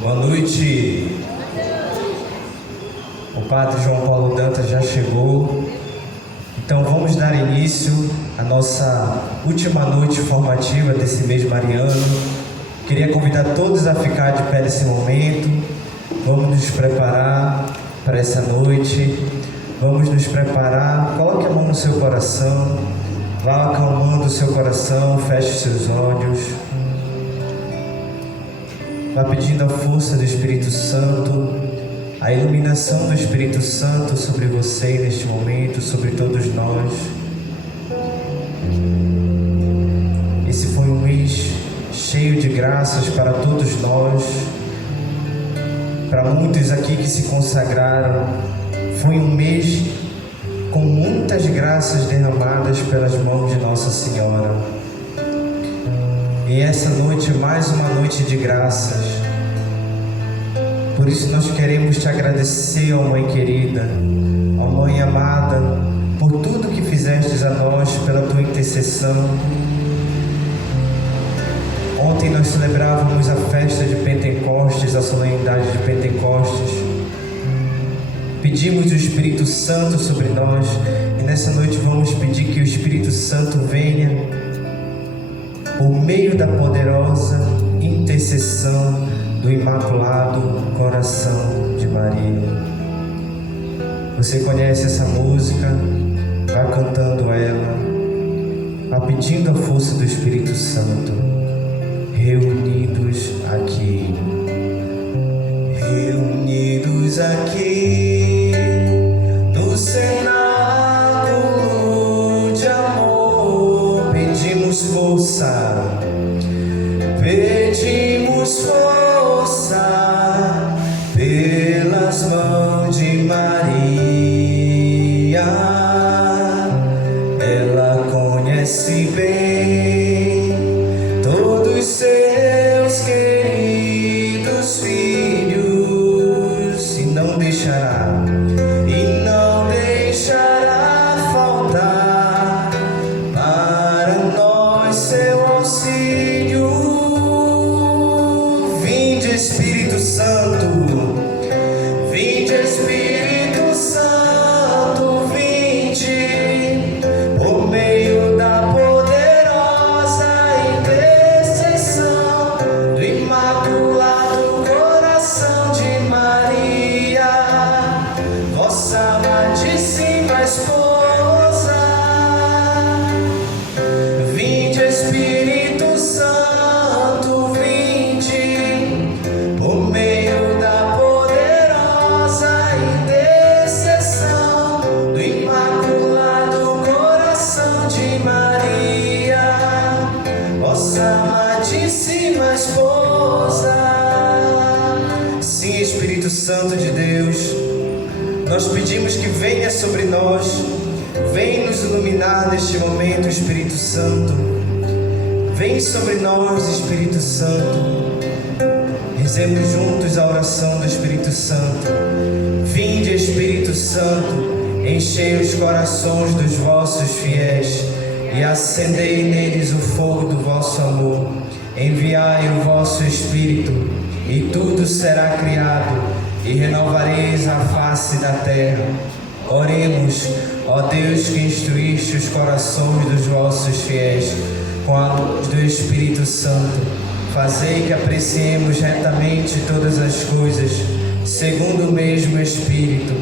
Boa noite. O Padre João Paulo Dantas já chegou. Então vamos dar início à nossa última noite formativa desse mês mariano. Queria convidar todos a ficar de pé nesse momento. Vamos nos preparar para essa noite. Vamos nos preparar. Coloque a mão no seu coração. Vá acalmando o seu coração. Feche os seus olhos. Vá pedindo a força do Espírito Santo, a iluminação do Espírito Santo sobre você neste momento, sobre todos nós. Esse foi um mês cheio de graças para todos nós. Para muitos aqui que se consagraram, foi um mês com muitas graças derramadas pelas mãos de Nossa Senhora. E essa noite é mais uma noite de graças. Por isso nós queremos te agradecer, ó Mãe querida, ó Mãe amada, por tudo que fizestes a nós, pela tua intercessão. Ontem nós celebrávamos a festa de Pentecostes, a solenidade de Pentecostes. Pedimos o Espírito Santo sobre nós e nessa noite vamos pedir que o Espírito Santo venha por meio da poderosa intercessão do Imaculado Coração de Maria. Você conhece essa música? Vá cantando ela, vá pedindo a força do Espírito Santo. Reunidos aqui, reunidos aqui no cenáculo de amor, pedimos força. Pedimos força pelas mãos de Maria. Ela conhece bem todos seus queridos filhos e não deixará faltar para nós seu auxílio. Espírito Santo, vinde Espírito Santo, vinde por meio da poderosa intercessão do Imaculado Coração de Maria, vossa amadíssima esposa. Vinde Espírito Santo, por meio da poderosa intercessão do Imaculado Coração de Maria, vossa amadíssima esposa. Sim, Espírito Santo de Deus, nós pedimos que venha sobre nós, vem nos iluminar neste momento, Espírito Santo. Vem sobre nós, Espírito Santo. Rezemos juntos a oração do Espírito Santo. Vinde, Espírito Santo, enchei os corações dos vossos fiéis e acendei neles o fogo do vosso amor. Enviai o vosso Espírito e tudo será criado e renovareis a face da terra. Oremos, ó Deus que instruíste os corações dos vossos fiéis com a luz do Espírito Santo. Fazei que apreciemos retamente todas as coisas, segundo o mesmo Espírito,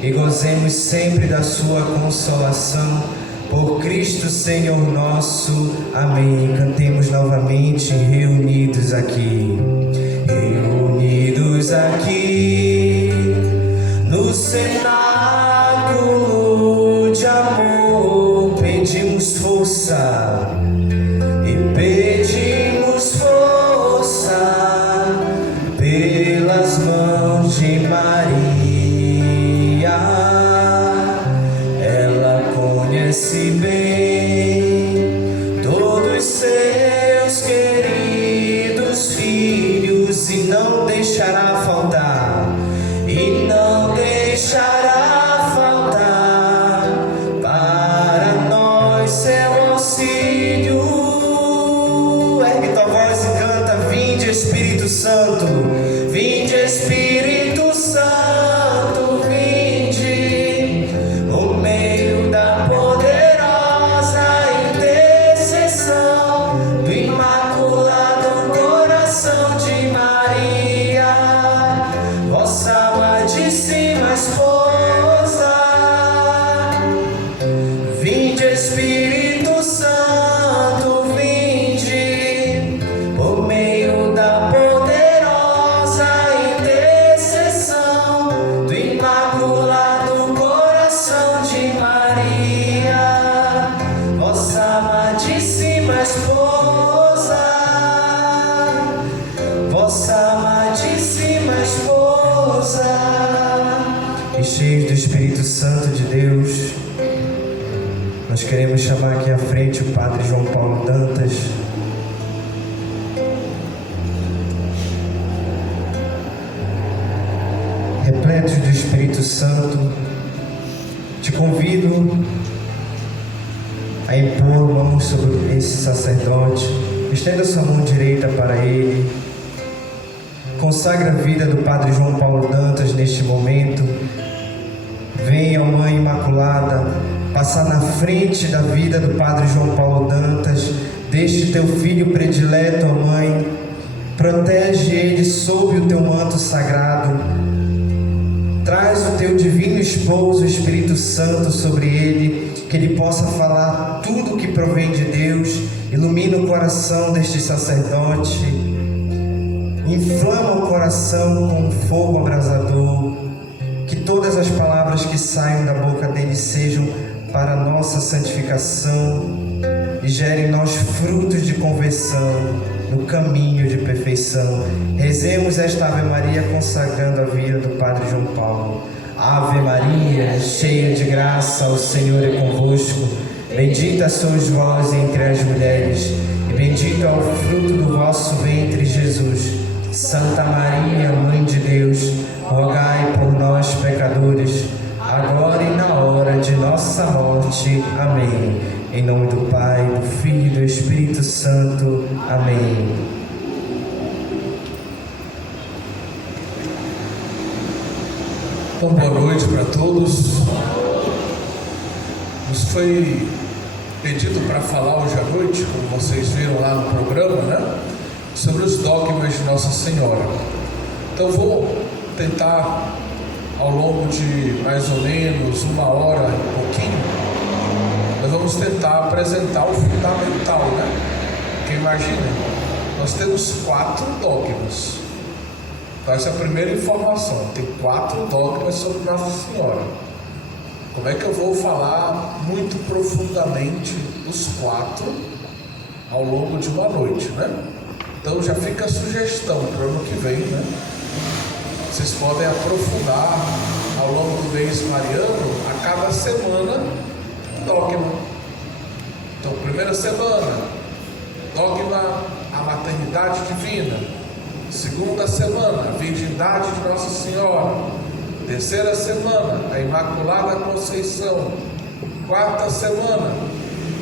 e gozemos sempre da sua consolação. Por Cristo Senhor nosso. Amém. Cantemos novamente, reunidos aqui. Reunidos aqui, no cenáculo de amor, pedimos força e pedimos força pelas mãos de Maria. Ela conhece bem todos seus queridos filhos e não deixará faltar, e não deixará faltar para nós seu auxílio. Ergue tua voz e canta: vinde Espírito Santo. Santo. Vinde, Espírito Santo, vinde, no meio da poderosa intercessão do Imaculado Coração de Maria, vossa amadíssima esposa. Vinde, Espírito Santo, vinde, por meio da poderosa intercessão do Imaculado Coração de Maria, vossa amadíssima esposa, vossa amadíssima esposa. E cheios do Espírito Santo de Deus, nós queremos chamar aqui à frente o Padre João Paulo Dantas. Repletos do Espírito Santo, te convido a impor mãos sobre esse sacerdote. Estenda sua mão direita para ele. Consagra a vida do Padre João Paulo Dantas neste momento. Venha, Mãe Imaculada, passar na frente da vida do Padre João Paulo Dantas, deste teu filho predileto, ó Mãe. Protege ele sob o teu manto sagrado. Traz o teu divino esposo, o Espírito Santo, sobre ele, que ele possa falar tudo o que provém de Deus. Ilumina o coração deste sacerdote, inflama o coração com um fogo abrasador. Que todas as palavras que saiam da boca dele sejam para a nossa santificação e gerem em nós frutos de conversão no caminho de perfeição. Rezemos esta Ave Maria consagrando a vida do Padre João Paulo. Ave Maria, cheia de graça, o Senhor é convosco. Bendita sois vós entre as mulheres, e bendito é o fruto do vosso ventre, Jesus. Santa Maria, Mãe de Deus, rogai por nós, pecadores, agora e na hora de nossa morte. Amém. Em nome do Pai, do Filho e do Espírito Santo. Amém. Então, boa noite para todos. Nos foi pedido para falar hoje à noite, como vocês viram lá no programa, né? Sobre os dogmas de Nossa Senhora. Então vou tentar, ao longo de mais ou menos 1 hora e pouquinho, nós vamos tentar apresentar o fundamental, né? Porque imagina, nós temos 4 dogmas. Então essa é a primeira informação, tem 4 dogmas sobre Nossa Senhora. Como é que eu vou falar muito profundamente os 4 ao longo de uma noite, né? Então já fica a sugestão para o ano que vem, né? Vocês podem aprofundar ao longo do mês mariano, a cada semana, um dogma. Então, primeira semana, dogma a maternidade divina. Segunda semana, a virgindade de Nossa Senhora. Terceira semana, a Imaculada Conceição. Quarta semana,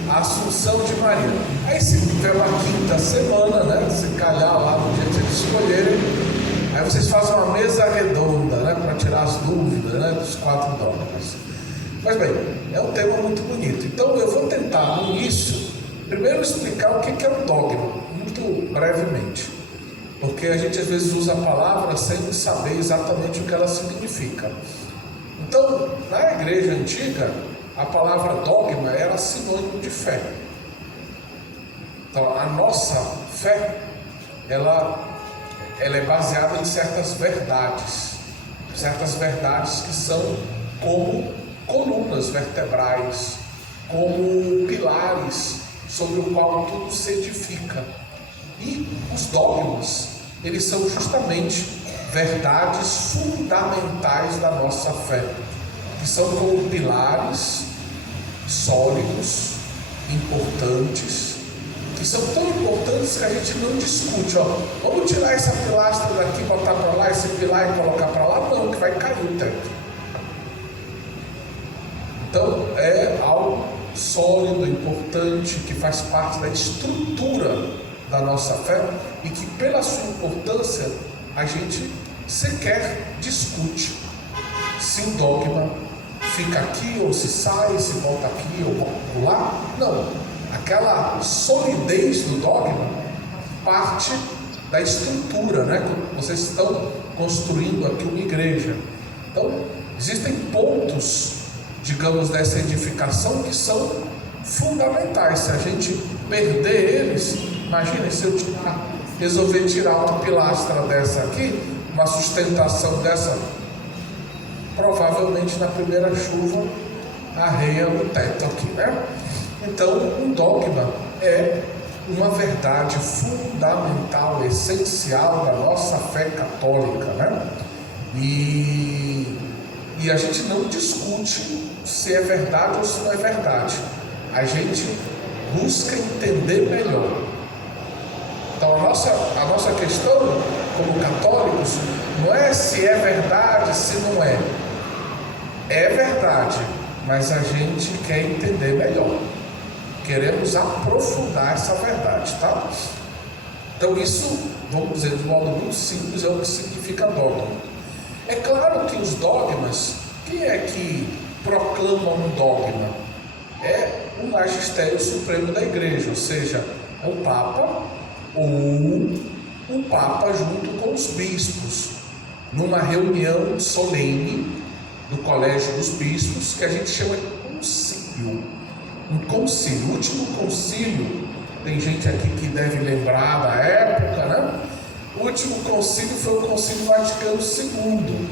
a Assunção de Maria. Aí se tiver uma quinta semana, né, se calhar lá no dia que vocês escolherem, aí vocês fazem uma mesa redonda, né, para tirar as dúvidas, né, dos 4 dogmas. Mas bem, é um tema muito bonito. Então eu vou tentar no início primeiro explicar o que é um dogma, muito brevemente, porque a gente às vezes usa a palavra sem saber exatamente o que ela significa. Então, na igreja antiga, a palavra dogma era sinônimo de fé. Então, a nossa fé, ela é baseada em certas verdades que são como colunas vertebrais, como pilares sobre o qual tudo se edifica. E os dogmas, eles são justamente verdades fundamentais da nossa fé, que são como pilares sólidos, importantes, que são tão importantes que a gente não discute, vamos tirar essa pilastra daqui, botar para lá, esse pilar e colocar para lá, não, que vai cair o teto. Então é algo sólido, importante, que faz parte da estrutura da nossa fé, e que pela sua importância a gente sequer discute se o dogma fica aqui ou se sai, se volta aqui ou volta lá. Não, aquela solidez do dogma parte da estrutura, né? Vocês estão construindo aqui uma igreja. Então, existem pontos, digamos, dessa edificação que são fundamentais. Se a gente perder eles, imagine se eu resolver tirar uma pilastra dessa aqui, uma sustentação dessa, provavelmente na primeira chuva arreia no teto aqui, né? Então, um dogma é uma verdade fundamental, essencial da nossa fé católica, né? E a gente não discute se é verdade ou se não é verdade. A gente busca entender melhor. Então, a nossa questão como católicos não é se é verdade, se não é. É verdade, mas a gente quer entender melhor. Queremos aprofundar essa verdade, tá? Então isso, vamos dizer de modo muito simples, é o que significa dogma. É claro que os dogmas, quem é que proclama um dogma? É o magistério supremo da igreja, ou seja, é o Papa ou o Papa junto com os bispos, numa reunião solene do Colégio dos Bispos, que a gente chama de concílio. Um concílio, o último concílio, tem gente aqui que deve lembrar da época, né? O último concílio foi o Concílio Vaticano II,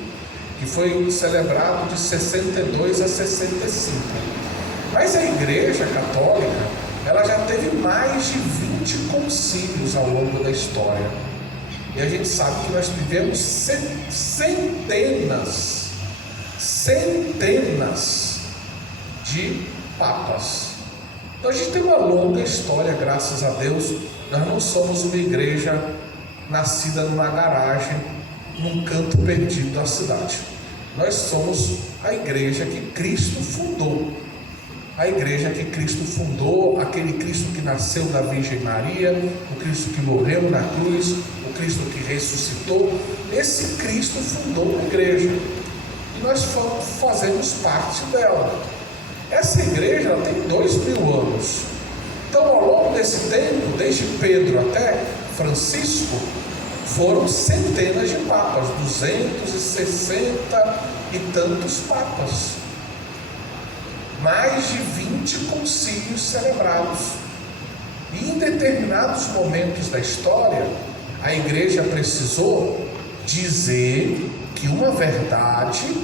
que foi celebrado de 62 a 65. Mas a Igreja Católica, ela já teve mais de 20 concílios ao longo da história. E a gente sabe que nós tivemos centenas de papas. Então a gente tem uma longa história, graças a Deus. Nós não somos uma igreja nascida numa garagem, num canto perdido da cidade. Nós somos a igreja que Cristo fundou. A igreja que Cristo fundou, aquele Cristo que nasceu da Virgem Maria, o Cristo que morreu na cruz, o Cristo que ressuscitou. Esse Cristo fundou a igreja e nós fazemos parte dela. Essa igreja ela tem 2000 anos. Então, ao longo desse tempo, desde Pedro até Francisco, foram centenas de papas, 260 e tantos papas. Mais de 20 concílios celebrados. E em determinados momentos da história, a igreja precisou dizer que uma verdade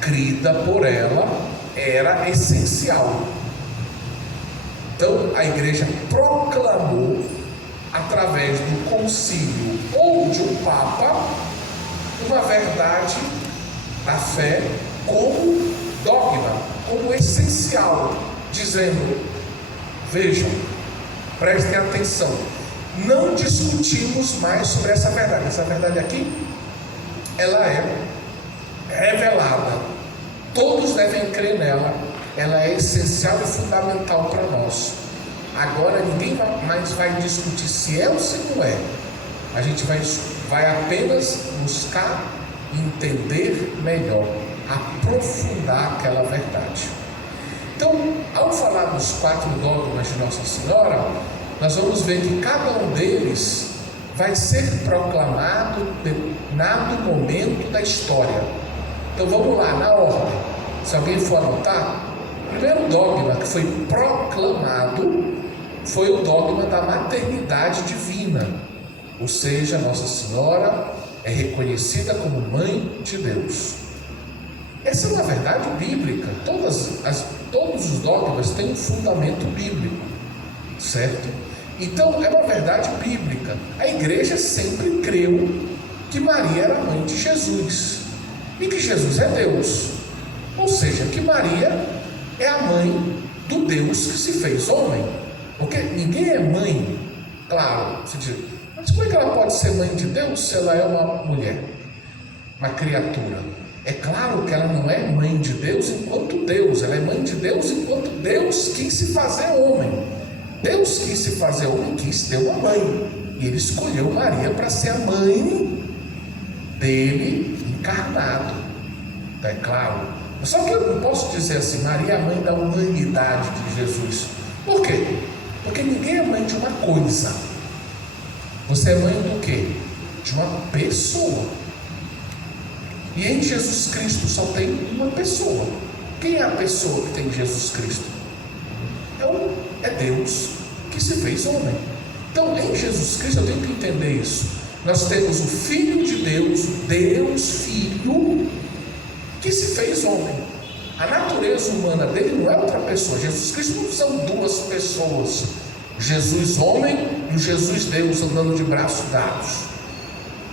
crida por ela era essencial. Então a igreja proclamou, através do concílio ou de um papa, uma verdade da fé como dogma, como essencial, dizendo: vejam, prestem atenção, não discutimos mais sobre essa verdade. Essa verdade aqui, ela é revelada. Todos devem crer nela, ela é essencial e fundamental para nós. Agora ninguém mais vai discutir se é ou se não é. A gente vai apenas buscar entender melhor, aprofundar aquela verdade. Então, ao falar dos 4 dogmas de Nossa Senhora, nós vamos ver que cada um deles vai ser proclamado em determinado momento da história. Então vamos lá, na ordem. Se alguém for anotar, o primeiro dogma que foi proclamado foi o dogma da maternidade divina. Ou seja, Nossa Senhora é reconhecida como Mãe de Deus. Essa é uma verdade bíblica. Todos os dogmas têm um fundamento bíblico, certo? Então é uma verdade bíblica. A igreja sempre creu que Maria era mãe de Jesus e que Jesus é Deus, ou seja, que Maria é a mãe do Deus que se fez homem, porque ninguém é mãe, claro, você diz, mas como é que ela pode ser mãe de Deus se ela é uma mulher, uma criatura? É claro que ela não é mãe de Deus enquanto Deus, ela é mãe de Deus enquanto Deus quis se fazer homem. Deus quis se fazer homem, quis ter uma mãe. E ele escolheu Maria para ser a mãe dele encarnado. Tá, é claro? Só que eu não posso dizer assim, Maria é a mãe da humanidade de Jesus. Por quê? Porque ninguém é mãe de uma coisa. Você é mãe do quê? De uma pessoa. E em Jesus Cristo só tem uma pessoa. Quem é a pessoa que tem Jesus Cristo? É Deus que se fez homem. Então, em Jesus Cristo, eu tenho que entender isso. Nós temos o Filho de Deus, Deus Filho, que se fez homem. A natureza humana dele não é outra pessoa. Jesus Cristo não são duas pessoas. Jesus homem e o Jesus Deus andando de braços dados.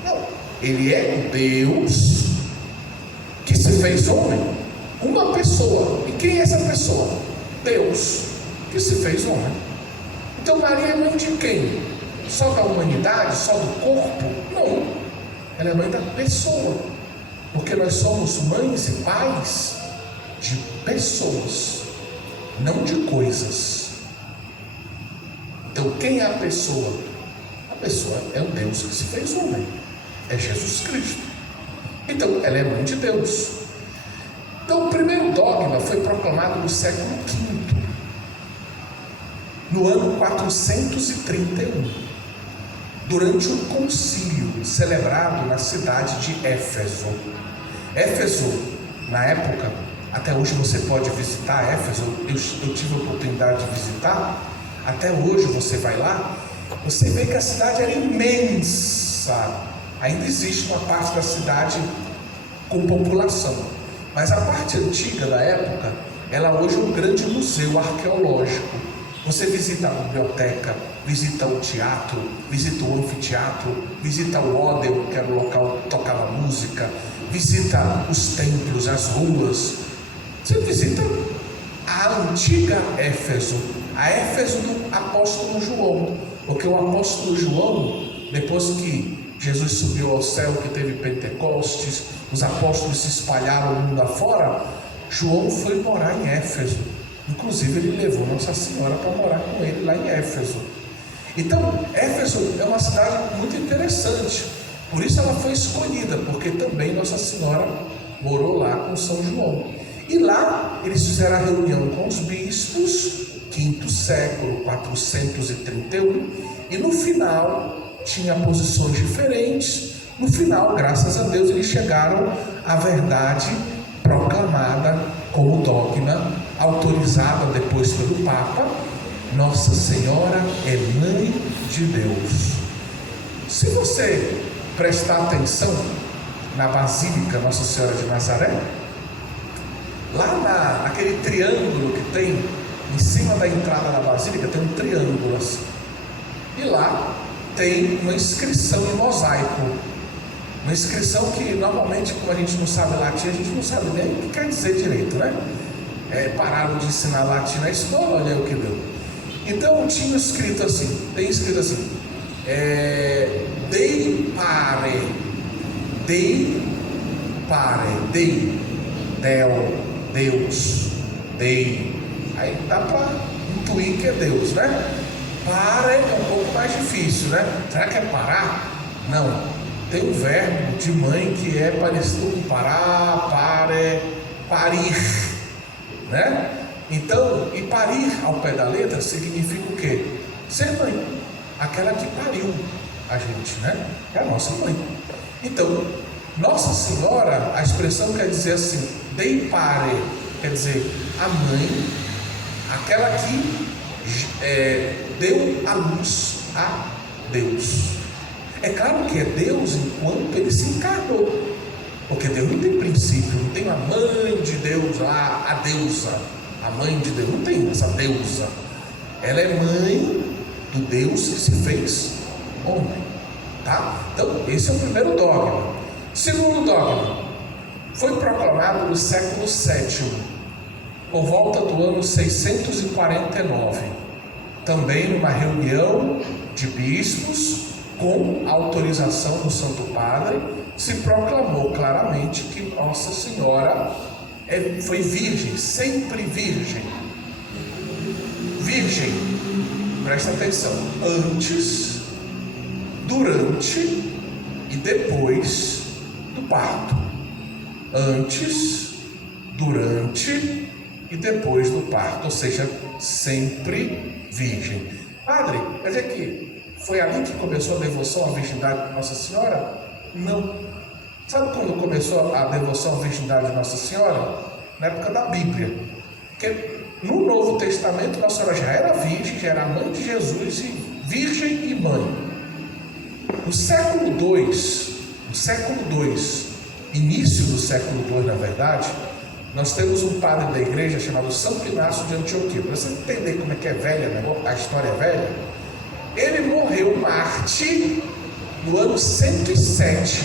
Não, ele é Deus que se fez homem. Uma pessoa. E quem é essa pessoa? Deus que se fez homem. Então Maria é mãe de quem? Só da humanidade? Só do corpo? Não. Ela é mãe da pessoa. Porque nós somos mães e pais de pessoas, não de coisas. Então quem é a pessoa? A pessoa é o Deus que se fez homem. É Jesus Cristo. Então ela é mãe de Deus. Então o primeiro dogma foi proclamado no século V, no ano 431, durante um concílio celebrado na cidade de Éfeso. Éfeso, na época, até hoje você pode visitar Éfeso, eu tive a oportunidade de visitar, até hoje você vai lá, você vê que a cidade era imensa. Ainda existe uma parte da cidade com população, mas a parte antiga da época, ela hoje é um grande museu arqueológico. Você visita a biblioteca, visita o teatro, visita o anfiteatro, visita o Odel, que era o local que tocava música, visita os templos, as ruas. Você visita a antiga Éfeso, a Éfeso do apóstolo João, porque o apóstolo João, depois que Jesus subiu ao céu, que teve Pentecostes, os apóstolos se espalharam o mundo afora, João foi morar em Éfeso. Inclusive ele levou Nossa Senhora para morar com ele lá em Éfeso. Então Éfeso é uma cidade muito interessante. Por isso ela foi escolhida, porque também Nossa Senhora morou lá com São João. E lá eles fizeram a reunião com os bispos, quinto século, 431. E no final tinha posições diferentes. No final, graças a Deus, eles chegaram à verdade proclamada como dogma, autorizada depois pelo Papa. Nossa Senhora é Mãe de Deus. Se você prestar atenção na Basílica Nossa Senhora de Nazaré, lá naquele triângulo que tem em cima da entrada da Basílica, tem um triângulo assim. E lá tem uma inscrição em mosaico. Uma inscrição que normalmente, como a gente não sabe latim, a gente não sabe nem o que quer dizer direito, né? Pararam de ensinar latim na escola, olha o que deu. Então tinha escrito assim, tem escrito assim, Dei pare, Deus, Dei. Aí dá para intuir que é Deus, né? Pare é um pouco mais difícil, né? Será que é parar? Não. Tem um verbo de mãe que é parecido com parar, parir, né? Então, e parir ao pé da letra significa o quê? Ser mãe, aquela que pariu a gente, né? É a nossa mãe. Então, Nossa Senhora, a expressão quer dizer assim, Dei pare, quer dizer, a mãe, aquela que deu a luz a Deus. É claro que é Deus enquanto ele se encarnou, porque Deus não tem princípio, não tem a mãe de Deus lá, a deusa, a mãe de Deus, não tem essa deusa. Ela é mãe do Deus que se fez homem, tá? Então esse é o primeiro dogma. Segundo dogma, foi proclamado no século VII, por volta do ano 649, também numa reunião de bispos, com autorização do Santo Padre, se proclamou claramente que Nossa Senhora foi virgem, sempre virgem. Virgem, presta atenção, antes durante e depois do parto. Antes, durante e depois do parto, ou seja, sempre virgem. Padre, quer dizer que foi ali que começou a devoção à virgindade de Nossa Senhora? Não. Sabe quando começou a devoção à virgindade de Nossa Senhora? Na época da Bíblia. Porque no Novo Testamento, Nossa Senhora já era virgem, já era mãe de Jesus, e virgem e mãe. No século II, início do século II, na verdade, nós temos um padre da igreja chamado Santo Inácio de Antioquia. Para você entender como é que é velha, né? A história é velha. Ele morreu Marte no ano 107.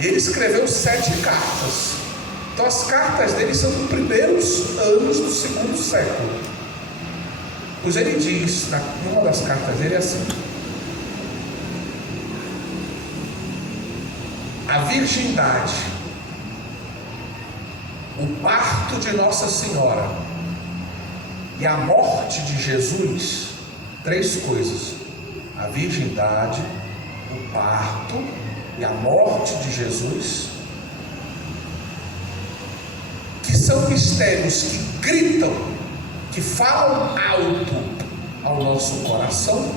E ele escreveu 7 cartas. Então as cartas dele são dos primeiros anos do segundo século. Pois ele diz, numa das cartas dele, assim: a virgindade, o parto de Nossa Senhora e a morte de Jesus, 3 coisas: a virgindade, o parto e a morte de Jesus, que são mistérios que gritam, que falam alto ao nosso coração,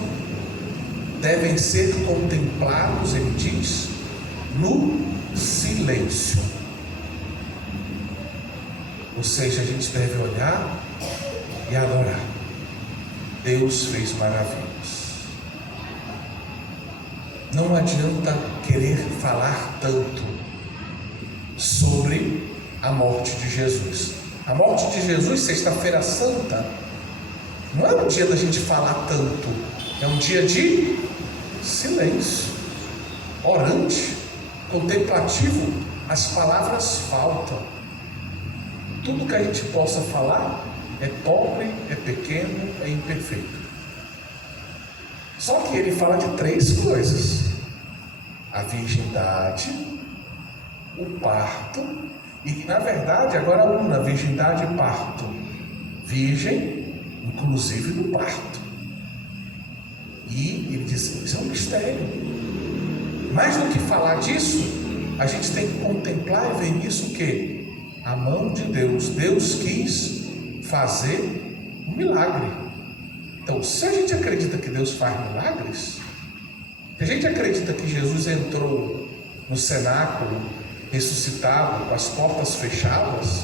devem ser contemplados, ele diz, no silêncio. Ou seja, a gente deve olhar e adorar. Deus fez maravilhas. Não adianta querer falar tanto sobre a morte de Jesus. A morte de Jesus, Sexta-feira Santa, não é um dia da gente falar tanto, é um dia de silêncio, orante, contemplativo. As palavras faltam. Tudo que a gente possa falar é pobre, é pequeno, é imperfeito. Só que ele fala de 3 coisas: a virgindade, o parto, e na verdade agora a virgindade e parto. Virgem, inclusive no parto. E ele diz: isso é um mistério. Mais do que falar disso, a gente tem que contemplar e ver nisso o quê? A mão de Deus. Deus quis fazer um milagre. Então, se a gente acredita que Deus faz milagres, se a gente acredita que Jesus entrou no cenáculo ressuscitado, com as portas fechadas,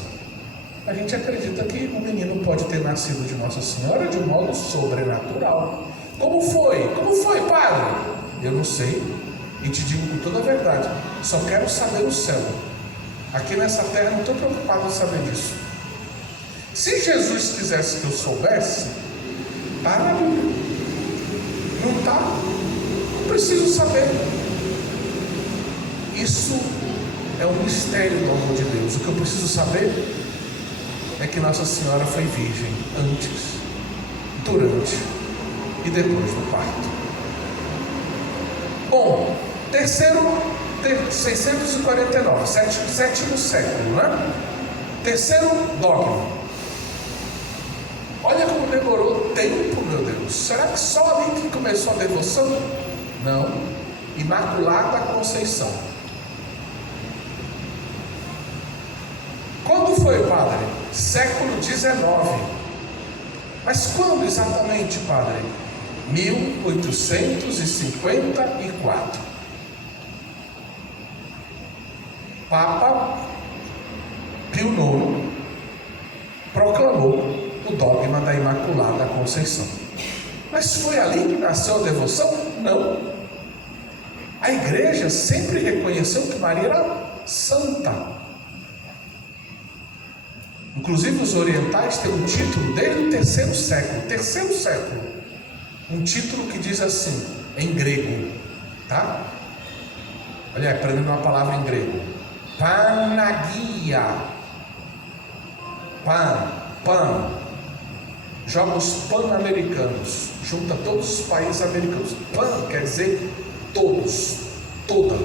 a gente acredita que o menino pode ter nascido de Nossa Senhora de um modo sobrenatural. Como foi? Como foi, padre? Eu não sei, e te digo com toda a verdade, só quero saber o céu. Aqui nessa terra não estou preocupado em saber disso. Se Jesus quisesse que eu soubesse, para mim. Não está? Não preciso saber. Isso é um mistério do amor de Deus. O que eu preciso saber é que Nossa Senhora foi virgem antes, durante e depois do parto. Bom, 649, sétimo século, né? Terceiro dogma. Olha como demorou tempo, meu Deus. Será que só ali que começou a devoção? Não. Imaculada Conceição. Quando foi, padre? Século XIX. Mas quando exatamente, padre? 1854. Papa Pio IX proclamou o dogma da Imaculada Conceição. Mas foi ali que nasceu a devoção? Não. A igreja sempre reconheceu que Maria era santa. Inclusive os orientais têm um título desde o terceiro século, um título que diz assim, em grego, tá? Olha, aprendendo uma palavra em grego: Panagia. Pan. Jogos Pan-Americanos, junta todos os países americanos. Pan quer dizer todos, toda.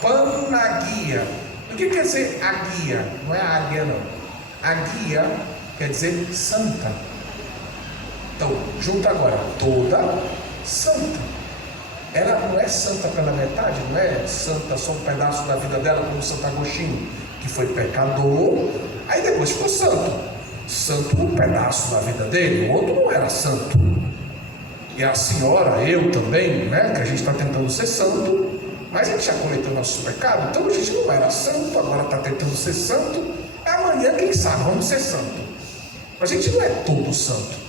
Panagia. O que quer dizer agia? Não é águia, não. Agia quer dizer santa. Então, junta agora toda santa. Ela não é santa pela metade, não é santa só um pedaço da vida dela, como Santo Agostinho, que foi pecador, aí depois ficou santo. Santo um pedaço da vida dele, o outro não era santo. E a senhora, eu também, né, que a gente está tentando ser santo, mas a gente já cometeu nossos pecados, então a gente não era santo, agora está tentando ser santo, amanhã, quem sabe, vamos ser santo. A gente não é todo santo.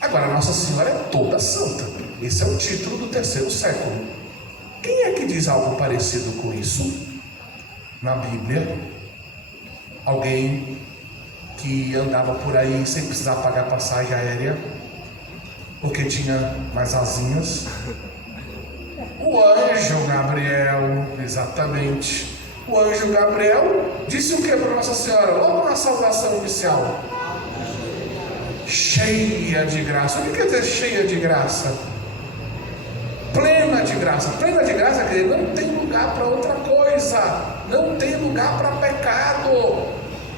Agora, Nossa Senhora é toda santa. Esse é o título do 3º século. Quem é que diz algo parecido com isso na Bíblia? Alguém que andava por aí sem precisar pagar passagem aérea, porque tinha mais asinhas. O anjo Gabriel, exatamente. O anjo Gabriel disse o que para Nossa Senhora? Logo na saudação inicial: cheia de graça. O que quer dizer cheia de graça? Plena de graça. Plena de graça quer dizer, não tem lugar para outra coisa, não tem lugar para pecado,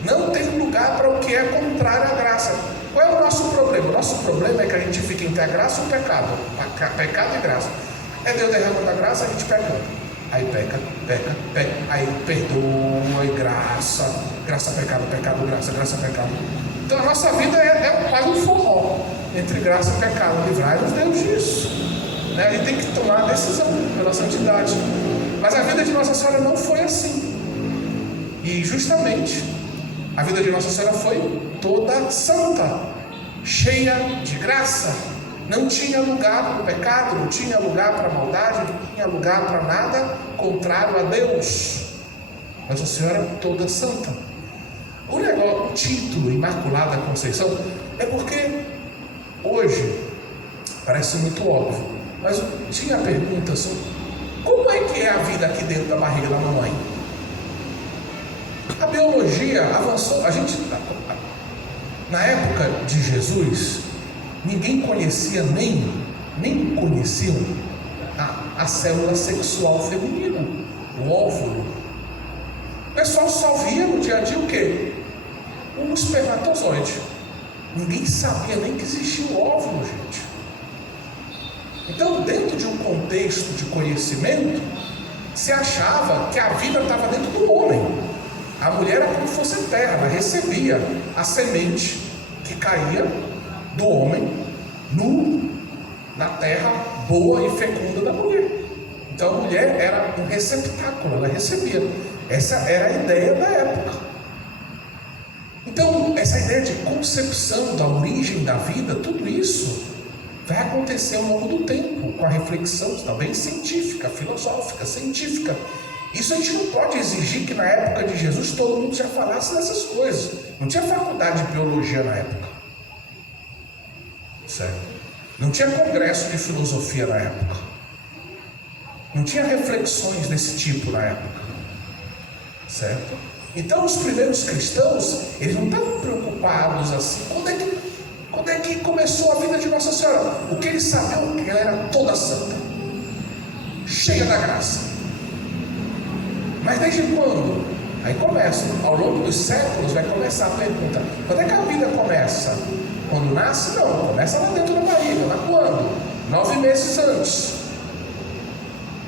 não tem lugar para o que é contrário à graça. Qual é o nosso problema? O nosso problema é que a gente fica entre a graça e o pecado. Pecado e graça. É Deus derramando a graça, a gente pecando. Aí peca, aí perdoa e graça, pecado, graça, pecado. Então a nossa vida é quase um forró entre graça e pecado. Livrai-nos Deus disso, né? A gente tem que tomar a decisão pela santidade. Mas a vida de Nossa Senhora não foi assim. E justamente a vida de Nossa Senhora foi toda santa, cheia de graça. Não tinha lugar para o pecado, não tinha lugar para a maldade, não tinha lugar para nada contrário a Deus. Nossa Senhora toda santa. O título Imaculada Conceição é porque hoje parece muito óbvio, mas tinha a pergunta assim: como é que é a vida aqui dentro da barriga da mamãe? A biologia avançou. Na época de Jesus, ninguém conhecia nem conheciam a célula sexual feminina, o óvulo. O pessoal só via no dia a dia o quê? Um espermatozoide. Ninguém sabia nem que existia o óvulo, gente. Então, dentro de um contexto de conhecimento, se achava que a vida estava dentro do homem. A mulher era como se fosse terra, ela recebia a semente que caía do homem na terra boa e fecunda da mulher. Então a mulher era um receptáculo, ela recebia. Essa era a ideia da época. Então essa ideia de concepção da origem da vida, tudo isso vai acontecer ao longo do tempo, com a reflexão também científica, filosófica, científica. Isso a gente não pode exigir que na época de Jesus todo mundo já falasse dessas coisas. Não tinha faculdade de biologia na época, certo? Não tinha congresso de filosofia na época. Não tinha reflexões desse tipo na época, certo? Então os primeiros cristãos, eles não estavam preocupados assim. Quando é que começou a vida de Nossa Senhora? O que eles sabiam é que ela era toda santa, cheia da graça. Mas desde quando? Aí começa, ao longo dos séculos vai começar a pergunta: quando é que a vida começa? Quando nasce? Não, começa lá dentro da barriga. Mas quando? 9 meses antes.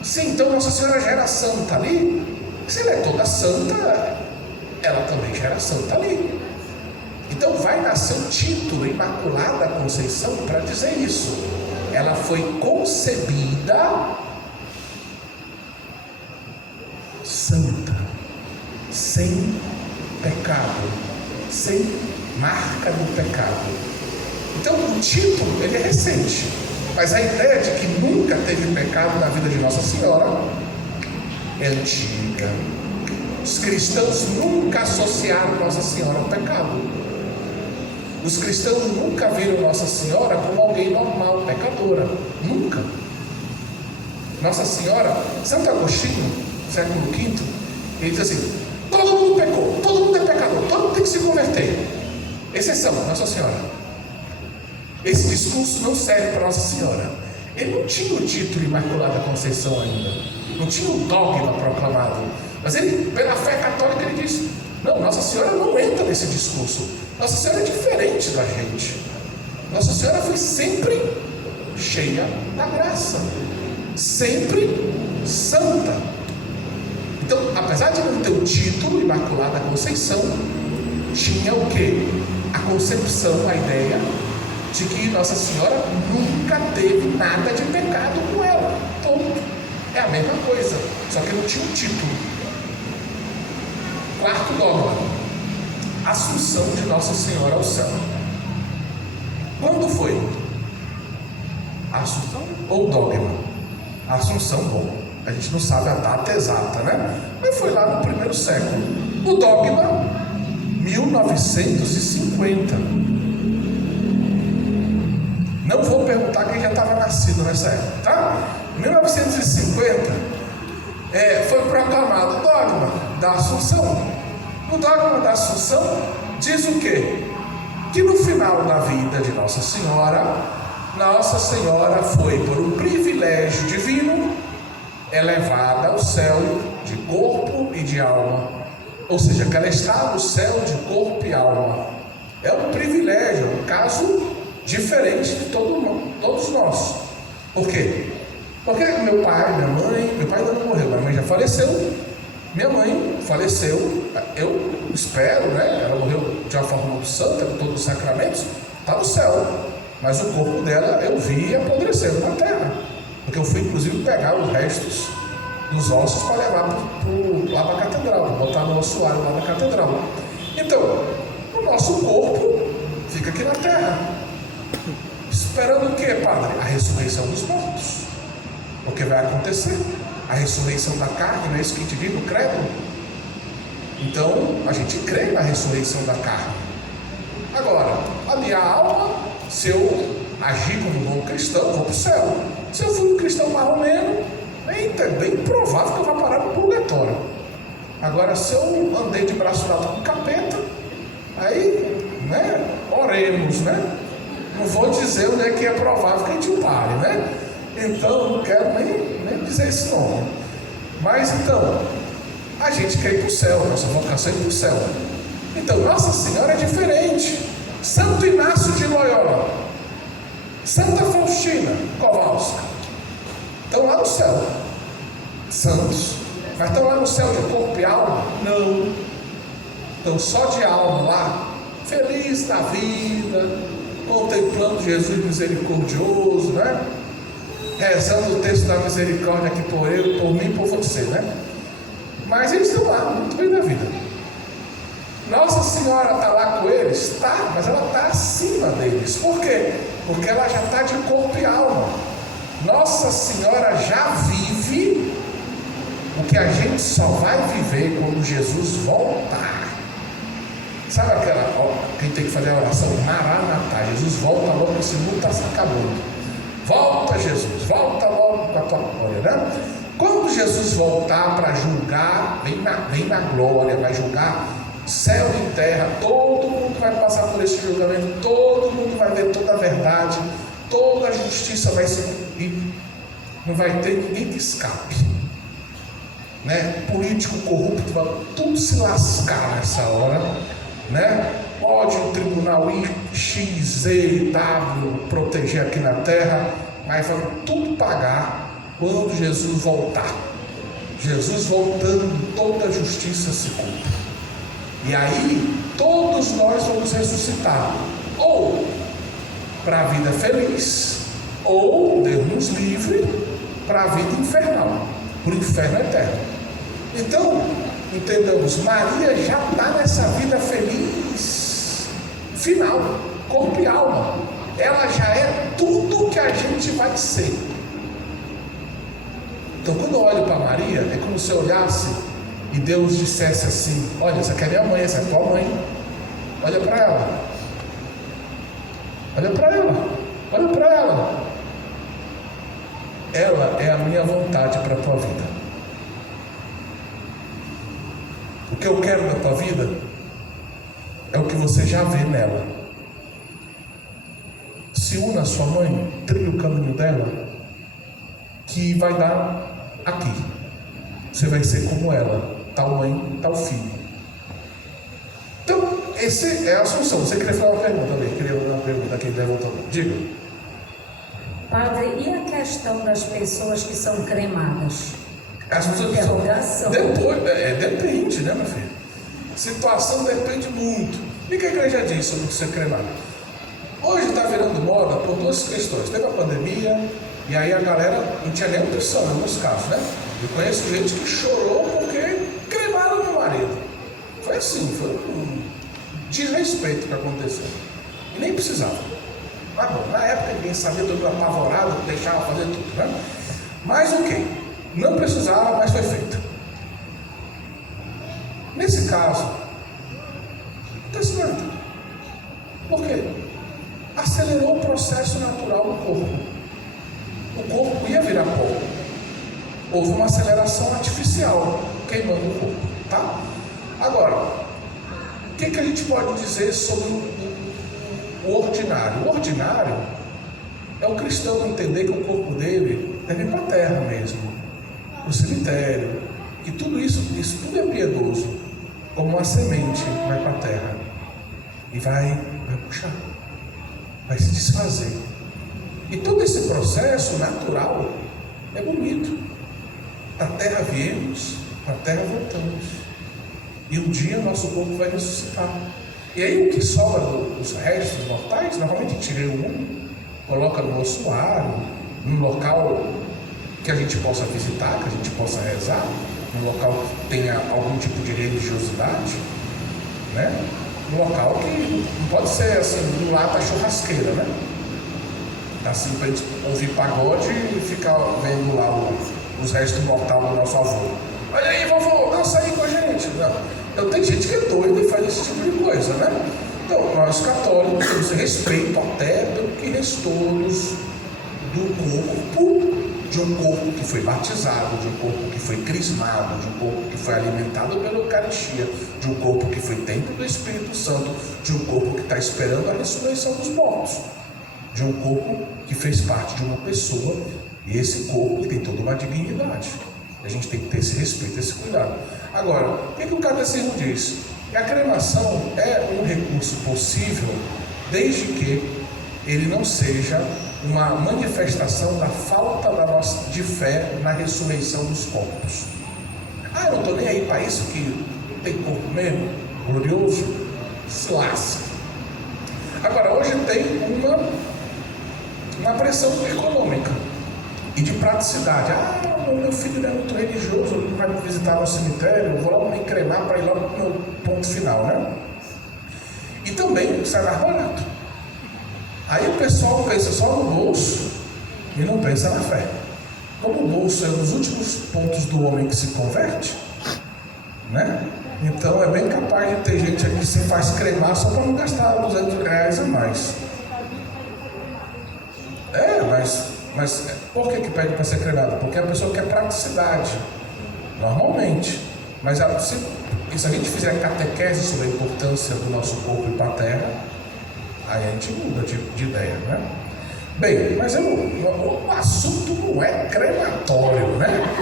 Sim, então Nossa Senhora já era santa ali. Se ela é toda santa, ela também já era santa ali. Então vai nascer um título, Imaculada Conceição, para dizer isso. Ela foi concebida santa, sem pecado, sem marca do pecado. Então o título, ele é recente, mas a ideia de que nunca teve pecado na vida de Nossa Senhora é antiga. Os cristãos nunca associaram Nossa Senhora ao pecado. Os cristãos nunca viram Nossa Senhora como alguém normal, pecadora. Nunca. Nossa Senhora, Santo Agostinho, século V, ele diz assim: todo mundo pecou, todo mundo é pecador, todo mundo tem que se converter, exceção, Nossa Senhora. Esse discurso não serve para Nossa Senhora. Ele não tinha o título Imaculada Conceição ainda, não tinha o dogma proclamado, mas ele, pela fé católica, ele diz: não, Nossa Senhora não entra nesse discurso. Nossa Senhora é diferente da gente. Nossa Senhora foi sempre cheia da graça, sempre santa. Então, apesar de não ter o título Imaculada Conceição, tinha o quê? A concepção, a ideia de que Nossa Senhora nunca teve nada de pecado com ela. Ponto. É a mesma coisa, só que não tinha um título. Quarto dogma: Assunção de Nossa Senhora ao céu. Quando foi? Assunção ou dogma? Assunção, bom, a gente não sabe a data exata, né? Mas foi lá no primeiro século. O dogma, 1950. Não vou perguntar quem já estava nascido nessa época, tá? 1950 foi proclamado o dogma da Assunção. O dogma da Assunção diz o quê? Que no final da vida de Nossa Senhora foi, por um privilégio divino, elevada ao céu de corpo e de alma. Ou seja, que ela está no céu de corpo e alma. É um privilégio, um caso diferente de todos nós. Por quê? Porque meu pai ainda não morreu, minha mãe já faleceu. Minha mãe faleceu, eu espero, né? Ela morreu de uma forma muito santa, com todos os sacramentos, está no céu. Mas o corpo dela eu vi apodrecendo na terra. Porque eu fui inclusive pegar os restos dos ossos para levar lá para a catedral, botar no ossuário lá na catedral. Então, o nosso corpo fica aqui na terra. Esperando o que, padre? A ressurreição dos mortos. Porque vai acontecer a ressurreição da carne, não é isso que a gente diz no credo? Então, a gente crê na ressurreição da carne. Agora, a minha alma, se eu agir como um bom cristão, vou para o céu. Se eu fui um cristão marromeno, é bem provável que eu vá parar no purgatório. Agora, se eu andei de braço dado com capeta, aí, né, oremos, né? Não vou dizer onde é que é provável que a gente pare, né? Então, não quero nem dizer esse nome. Mas, então, a gente quer ir para o céu, nossa vocação é ir para o céu. Então, Nossa Senhora é diferente. Santo Inácio de Loyola, Santa Faustina Kowalska, estão lá no céu, santos, mas estão lá no céu de corpo e alma? Não. Estão só de alma lá, feliz na vida, contemplando Jesus misericordioso, né? Rezando o texto da misericórdia aqui por eu, por mim e por você, né? Mas eles estão lá, muito bem na vida. Nossa Senhora está lá com eles? Está, mas ela está acima deles. Por quê? Porque ela já está de corpo e alma. Nossa Senhora já vive o que a gente só vai viver quando Jesus voltar. Sabe aquela, quem tem que fazer a oração? Maranatá, Jesus volta logo, esse mundo está se acabando. Volta, Jesus, volta logo para a tua glória, né? Quando Jesus voltar para julgar, vem na glória, vai julgar céu e terra, todo mundo vai passar por esse julgamento, todo mundo vai ver toda a verdade, toda a justiça vai se cumprir, não vai ter ninguém que escape, né? Político corrupto vai tudo se lascar nessa hora, né? Pode o tribunal X, Z, W proteger aqui na terra, mas vai tudo pagar quando Jesus voltar. Jesus voltando, toda a justiça se cumpre. E aí, todos nós vamos ressuscitar, ou para a vida feliz, ou, Deus nos livre, para a vida infernal, para o inferno eterno. Então, entendamos, Maria já está nessa vida feliz, final, corpo e alma. Ela já é tudo que a gente vai ser. Então, quando eu olho para Maria, é como se eu olhasse e Deus dissesse assim: olha, essa aqui é minha mãe, essa é tua mãe. Olha para ela. Olha para ela. Olha para ela. Ela é a minha vontade para a tua vida. O que eu quero da tua vida é o que você já vê nela. Se una a sua mãe, trilhe o caminho dela, que vai dar aqui. Você vai ser como ela, tal mãe, tal filho. Então, essa é a Assunção. Você queria falar uma pergunta ali? Queria fazer uma pergunta aqui, levantou. Diga. Padre, e a questão das pessoas que são cremadas? As pessoas que Interrogação. depois, depende, né, meu filho? Situação depende muito. E o que a igreja diz sobre ser cremado? Hoje está virando moda por duas questões. Teve a pandemia, e aí a galera não tinha nem opção em alguns casos, né? Eu conheço gente que chorou porque cremaram meu marido. Foi assim, foi um desrespeito que aconteceu. E nem precisava. Tá bom, na época ninguém sabia, todo mundo apavorado, deixava fazer tudo, né? Mas ok, não precisava, mas foi feito. Nesse caso, não acontece nada. Por quê? Acelerou o processo natural do corpo. O corpo ia virar pó. Houve uma aceleração artificial, queimando o corpo, tá? Agora, o que a gente pode dizer sobre o ordinário? O ordinário é o cristão entender que o corpo dele deve ir para a terra mesmo, para o cemitério, e tudo isso tudo é piedoso, como uma semente vai para a terra e vai puxar, vai se desfazer. E todo esse processo natural é bonito. Da terra viemos, da terra voltamos. E um dia o nosso corpo vai ressuscitar. E aí o que sobra dos restos mortais, normalmente a gente tira um, coloca no ossuário, num local que a gente possa visitar, que a gente possa rezar, num local que tenha algum tipo de religiosidade, né? Um local que não pode ser assim, do lado da churrasqueira, né? Assim, para a gente ouvir pagode e ficar vendo lá os restos mortais do nosso avô. Olha aí, vovô, dança aí com a gente. Não. Então tem gente que é doida e faz esse tipo de coisa, né? Então, nós católicos temos respeito até pelo que restou do corpo, de um corpo que foi batizado, de um corpo que foi crismado, de um corpo que foi alimentado pela Eucaristia, de um corpo que foi templo do Espírito Santo, de um corpo que está esperando a ressurreição dos mortos, de um corpo que fez parte de uma pessoa, e esse corpo tem toda uma dignidade. A gente tem que ter esse respeito, esse cuidado. Agora, o que o catecismo diz? Que a cremação é um recurso possível, desde que ele não seja uma manifestação da falta de fé na ressurreição dos corpos. Eu não estou nem aí para isso, que não tem corpo mesmo, glorioso, se lasca. Agora, hoje tem uma pressão econômica e de praticidade. Meu filho não é muito religioso, ele vai me visitar no cemitério, eu vou logo me cremar para ir logo para o meu ponto final, né? E também sai mais barato. Aí o pessoal pensa só no bolso e não pensa na fé. Como o bolso é um dos últimos pontos do homem que se converte, né? Então é bem capaz de ter gente aqui que se faz cremar só para não gastar R$200 a mais. Mas por que pede para ser cremado? Porque a pessoa quer praticidade, normalmente. Mas se a gente fizer catequese sobre a importância do nosso corpo ir para a terra, aí a gente muda de ideia, né? Bem, mas o assunto não é crematório, né?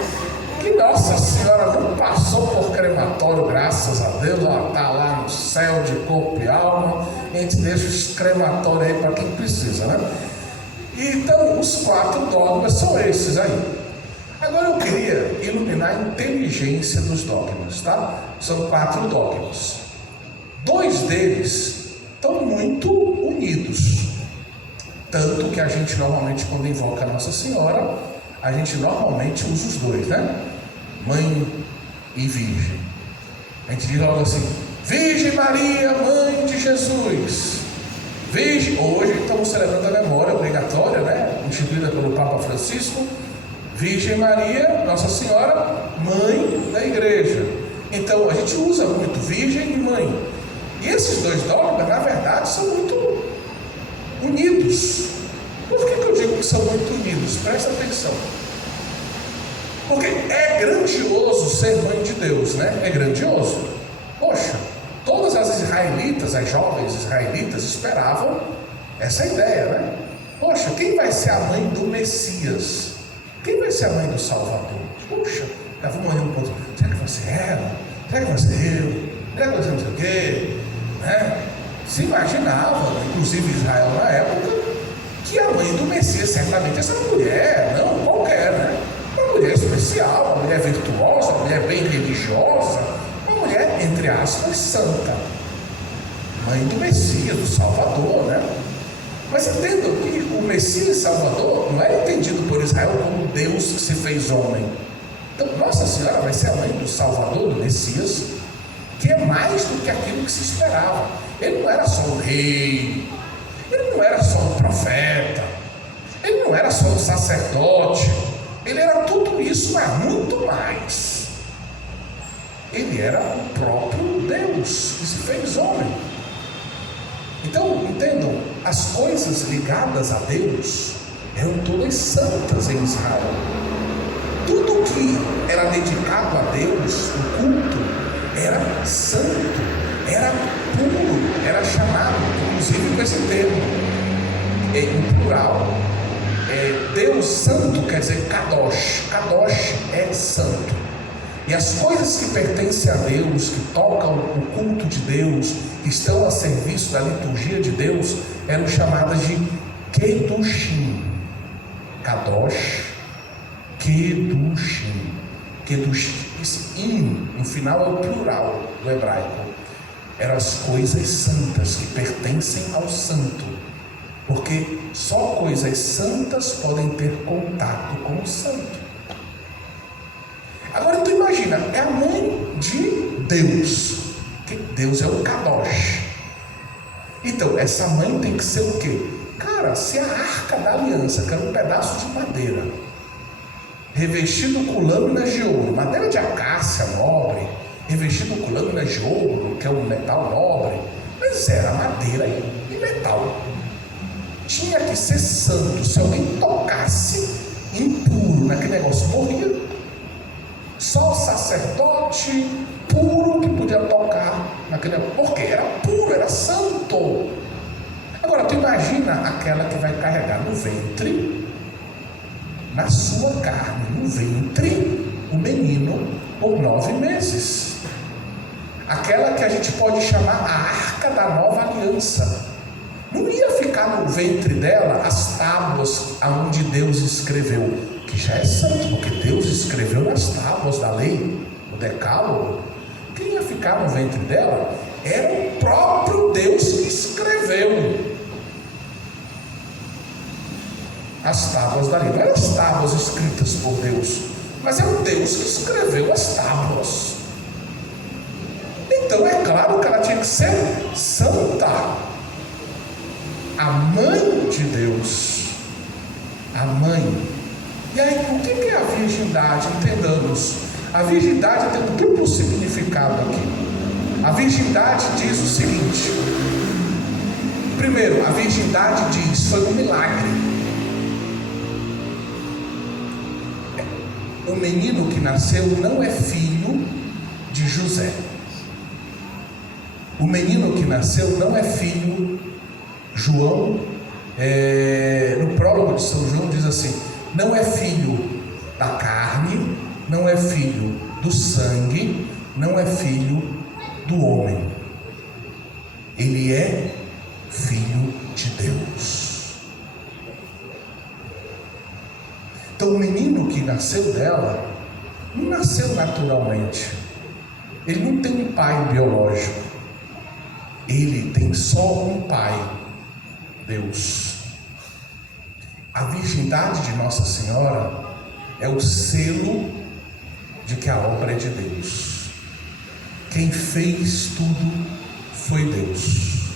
Que Nossa Senhora não passou por crematório, graças a Deus, ela está lá no céu de corpo e alma, e a gente deixa os crematórios aí para quem precisa, né? Então, os 4 dogmas são esses aí. Agora eu queria iluminar a inteligência dos dogmas, tá? São 4 dogmas. 2 deles estão muito unidos. Tanto que a gente normalmente, quando invoca a Nossa Senhora, a gente normalmente usa os 2, né? Mãe e Virgem. A gente diz logo assim: Virgem Maria, Mãe de Jesus. Virgem, hoje estamos celebrando a memória obrigatória, né? Instituída pelo Papa Francisco. Virgem Maria, Nossa Senhora, Mãe da Igreja. Então a gente usa muito Virgem e Mãe. E esses 2 dogmas, na verdade, são muito unidos. Por que eu digo que são muito unidos? Presta atenção. Porque é grandioso ser mãe de Deus, né? É grandioso. Poxa, todas as israelitas, as jovens israelitas, esperavam essa ideia, né? Poxa, quem vai ser a mãe do Messias? Quem vai ser a mãe do Salvador? Poxa, eu vou morrer um ponto. Será que vai ser ela? Será que vai ser eu? Será que vai ser não sei o quê? Né? Se imaginava, inclusive Israel na época, que a mãe do Messias certamente essa mulher, não qualquer, né? Uma mulher especial, uma mulher virtuosa, uma mulher bem religiosa, uma mulher, entre aspas, santa. Mãe do Messias, do Salvador, né? Mas entendam que o Messias Salvador não era entendido por Israel como Deus que se fez homem. Então, Nossa Senhora vai ser a mãe do Salvador, do Messias, que é mais do que aquilo que se esperava. Ele não era só um rei, ele não era só um profeta, ele não era só um sacerdote, ele era tudo isso, mas muito mais. Ele era o próprio Deus que se fez homem. Então, entendam, as coisas ligadas a Deus eram todas santas em Israel. Tudo que era dedicado a Deus, o culto, era santo, era puro, era chamado, inclusive com esse termo, em plural. Deus santo quer dizer Kadosh. Kadosh é santo. E as coisas que pertencem a Deus, que tocam o culto de Deus, que estão a serviço da liturgia de Deus, eram chamadas de Kedushim. Kadosh, Kedushim. Kedushim, esse im, no final é o plural do hebraico. Eram as coisas santas que pertencem ao santo. Porque só coisas santas podem ter contato com o santo. Agora tu imagina, é a mãe de Deus, que Deus é o Kadosh. Então, essa mãe tem que ser o quê? Cara, se a arca da aliança, que era um pedaço de madeira, revestido com lâminas de ouro, madeira de acácia nobre, revestido com lâminas de ouro, que é um metal nobre, mas era madeira e metal. Tinha que ser santo. Se alguém tocasse impuro naquele negócio, morria. Só o sacerdote puro que podia tocar naquele negócio, porque era puro, era santo. Agora tu imagina aquela que vai carregar no ventre, na sua carne, no ventre, o menino por 9 meses. Aquela que a gente pode chamar a arca da nova aliança. Não ia ficar no ventre dela as tábuas aonde Deus escreveu, que já é santo, porque Deus escreveu nas tábuas da lei, o decálogo. Quem ia ficar no ventre dela era o próprio Deus que escreveu as tábuas da lei. Não eram as tábuas escritas por Deus, mas é o Deus que escreveu as tábuas. Então é claro que ela tinha que ser santa. A mãe de Deus, a mãe. E aí, o que é a virgindade? Entendamos, a virgindade tem um duplo significado aqui. A virgindade diz o seguinte: primeiro, a virgindade diz, foi um milagre. O menino que nasceu não é filho de José. O menino que nasceu não é filho. João, no prólogo de São João diz assim: não é filho da carne, não é filho do sangue, não é filho do homem. Ele é filho de Deus. Então o menino que nasceu dela não nasceu naturalmente. Ele não tem um pai biológico. Ele tem só um pai, Deus. A virgindade de Nossa Senhora é o selo de que a obra é de Deus. Quem fez tudo foi Deus.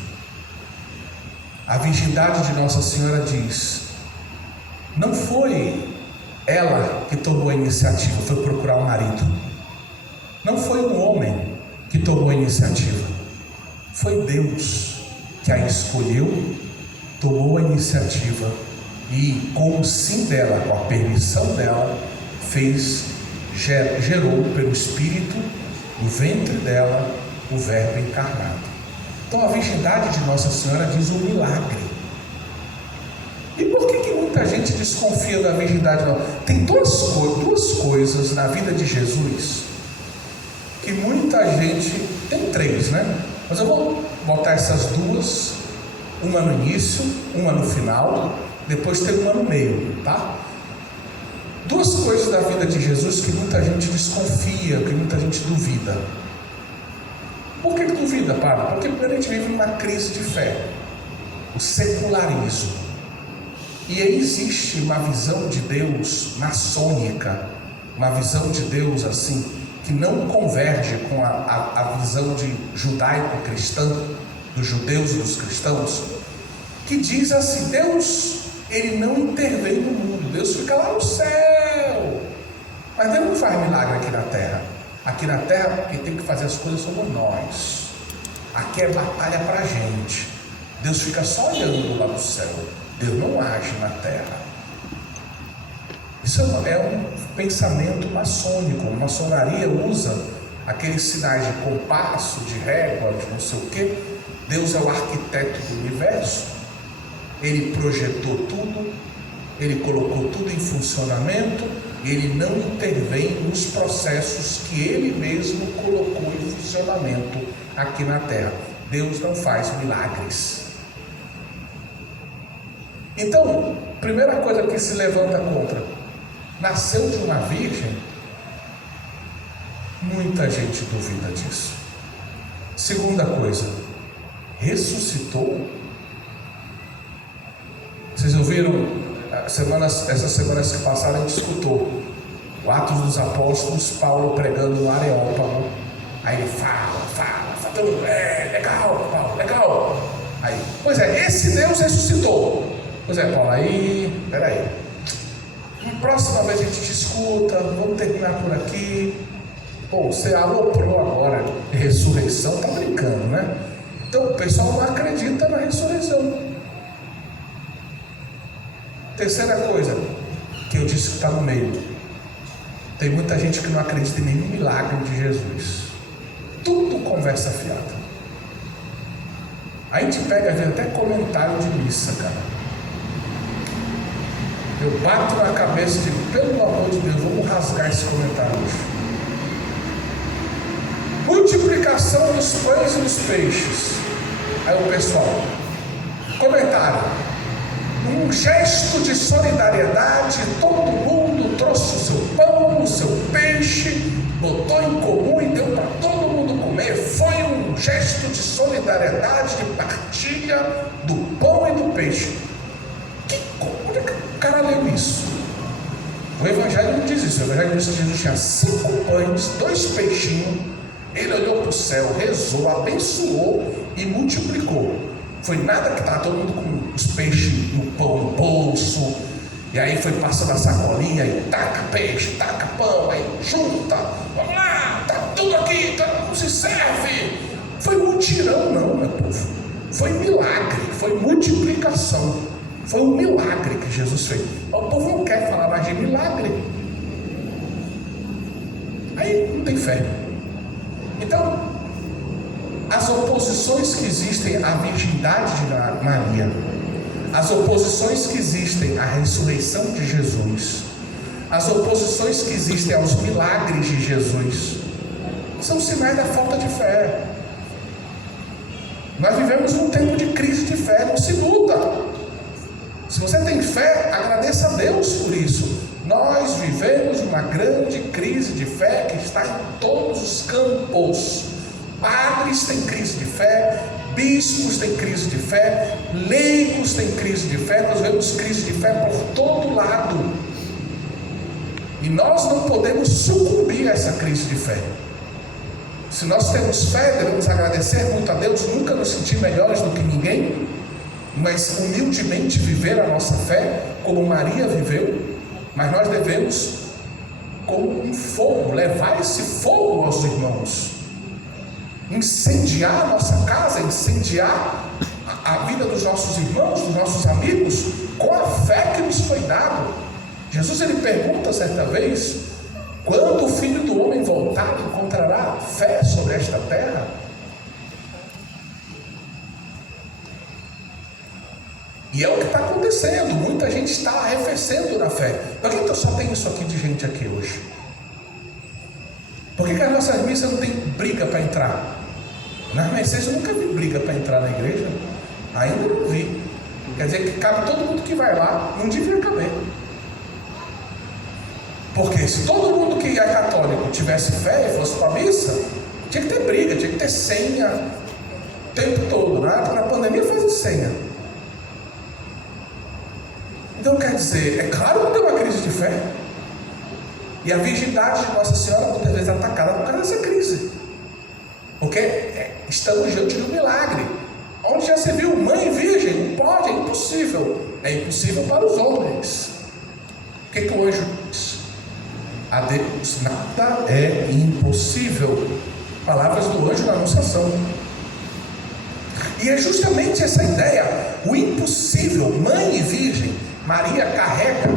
A virgindade de Nossa Senhora diz: não foi ela que tomou a iniciativa, foi procurar o marido. Não foi um homem que tomou a iniciativa, foi Deus que a escolheu, tomou a iniciativa e, com o sim dela, com a permissão dela, gerou pelo Espírito, no ventre dela, o Verbo encarnado. Então a virgindade de Nossa Senhora diz um milagre. E por que muita gente desconfia da virgindade? Não? Tem duas coisas na vida de Jesus que muita gente, tem 3, né? Mas eu vou botar essas duas, uma no início, uma no final, depois tem um ano e meio, tá? Duas coisas da vida de Jesus que muita gente desconfia, que muita gente duvida. Por que duvida, Padre? Porque primeiro a gente vive uma crise de fé, o secularismo. E aí existe uma visão de Deus maçônica, uma visão de Deus assim, que não converge com a visão de judaico-cristã, dos judeus e dos cristãos, que diz assim: Deus, ele não intervém no mundo, Deus fica lá no céu, mas Deus não faz milagre aqui na terra. Aqui na terra quem tem que fazer as coisas somos nós, aqui é batalha pra gente. Deus fica só olhando lá do céu, Deus não age na terra. Isso é um pensamento maçônico. A maçonaria usa aqueles sinais de compasso, de régua, de não sei o quê. Deus é o arquiteto do universo, ele projetou tudo, ele colocou tudo em funcionamento, ele não intervém nos processos que ele mesmo colocou em funcionamento aqui na terra. Deus não faz milagres. Então, primeira coisa que se levanta contra: nasceu de uma virgem? Muita gente duvida disso. Segunda coisa, ressuscitou? Vocês ouviram, essas semanas que passaram a gente escutou o Atos dos Apóstolos, Paulo pregando no Areópago. Aí ele fala, todo mundo, legal, Paulo, legal. Aí, pois é, esse Deus ressuscitou. Pois é, Paulo, peraí. Próxima vez a gente te escuta, vamos terminar por aqui. Pô, você aloprou agora, ressurreição, tá brincando, né? Então o pessoal não acredita na ressurreição. Terceira coisa que eu disse que está no meio: tem muita gente que não acredita em nenhum milagre de Jesus. Tudo conversa fiada. A gente pega até comentário de missa, cara. Eu bato na cabeça e digo: pelo amor de Deus, vamos rasgar esse comentário hoje. Multiplicação dos pães e dos peixes. Aí o pessoal, comentário: um gesto de solidariedade, todo mundo trouxe o seu pão, o seu peixe, botou em comum e deu para todo mundo comer. Foi um gesto de solidariedade, de partilha do pão e do peixe. Onde é que o cara leu isso? O Evangelho não diz isso. O Evangelho diz que Jesus tinha 5 pães, 2 peixinhos. Ele olhou para o céu, rezou, abençoou e multiplicou. Foi nada que estava todo mundo com os peixes no pão no bolso, e aí foi passando a sacolinha e taca peixe, taca pão, aí junta, vamos lá, tá tudo aqui, não se serve. Foi mutirão não, meu povo. Foi milagre, foi multiplicação. Foi um milagre que Jesus fez. O povo não quer falar mais de milagre. Aí não tem fé. Então, as oposições que existem à virgindade de Maria, as oposições que existem à ressurreição de Jesus, as oposições que existem aos milagres de Jesus, são sinais da falta de fé. Nós vivemos um tempo de crise de fé, não se luta. Se você tem fé, agradeça a Deus por isso. Nós vivemos uma grande crise de fé que está em todos os campos. Padres têm crise de fé, bispos têm crise de fé, leigos têm crise de fé. Nós vemos crise de fé por todo lado. E nós não podemos sucumbir a essa crise de fé. Se nós temos fé, devemos agradecer muito a Deus, nunca nos sentir melhores do que ninguém, mas humildemente viver a nossa fé como Maria viveu. Mas nós devemos, como um fogo, levar esse fogo aos irmãos, incendiar a nossa casa, incendiar a vida dos nossos irmãos, dos nossos amigos, com a fé que nos foi dado. Jesus, ele pergunta certa vez: quando o Filho do Homem voltar, encontrará fé sobre esta terra? E é o que está acontecendo. Muita gente está arrefecendo na fé. Por que só tem isso aqui de gente aqui hoje? Por que as nossas missas não tem briga para entrar? Nas Mercedes eu nunca vi briga para entrar na igreja. Ainda não vi. Quer dizer que cabe todo mundo que vai lá, não devia caber. Porque se todo mundo que é católico tivesse fé e fosse para a missa, tinha que ter briga, tinha que ter senha o tempo todo. Na pandemia faz senha. Então quer dizer, é claro que tem uma crise de fé. E a virgindade de Nossa Senhora muitas vezes é atacada por causa dessa crise. Porque estamos diante de um milagre. Onde já se viu mãe virgem? Não pode, é impossível. É impossível para os homens. O que o anjo diz? A Deus nada é impossível. Palavras do anjo na Anunciação. E é justamente essa ideia, o impossível, mãe e virgem. Maria carrega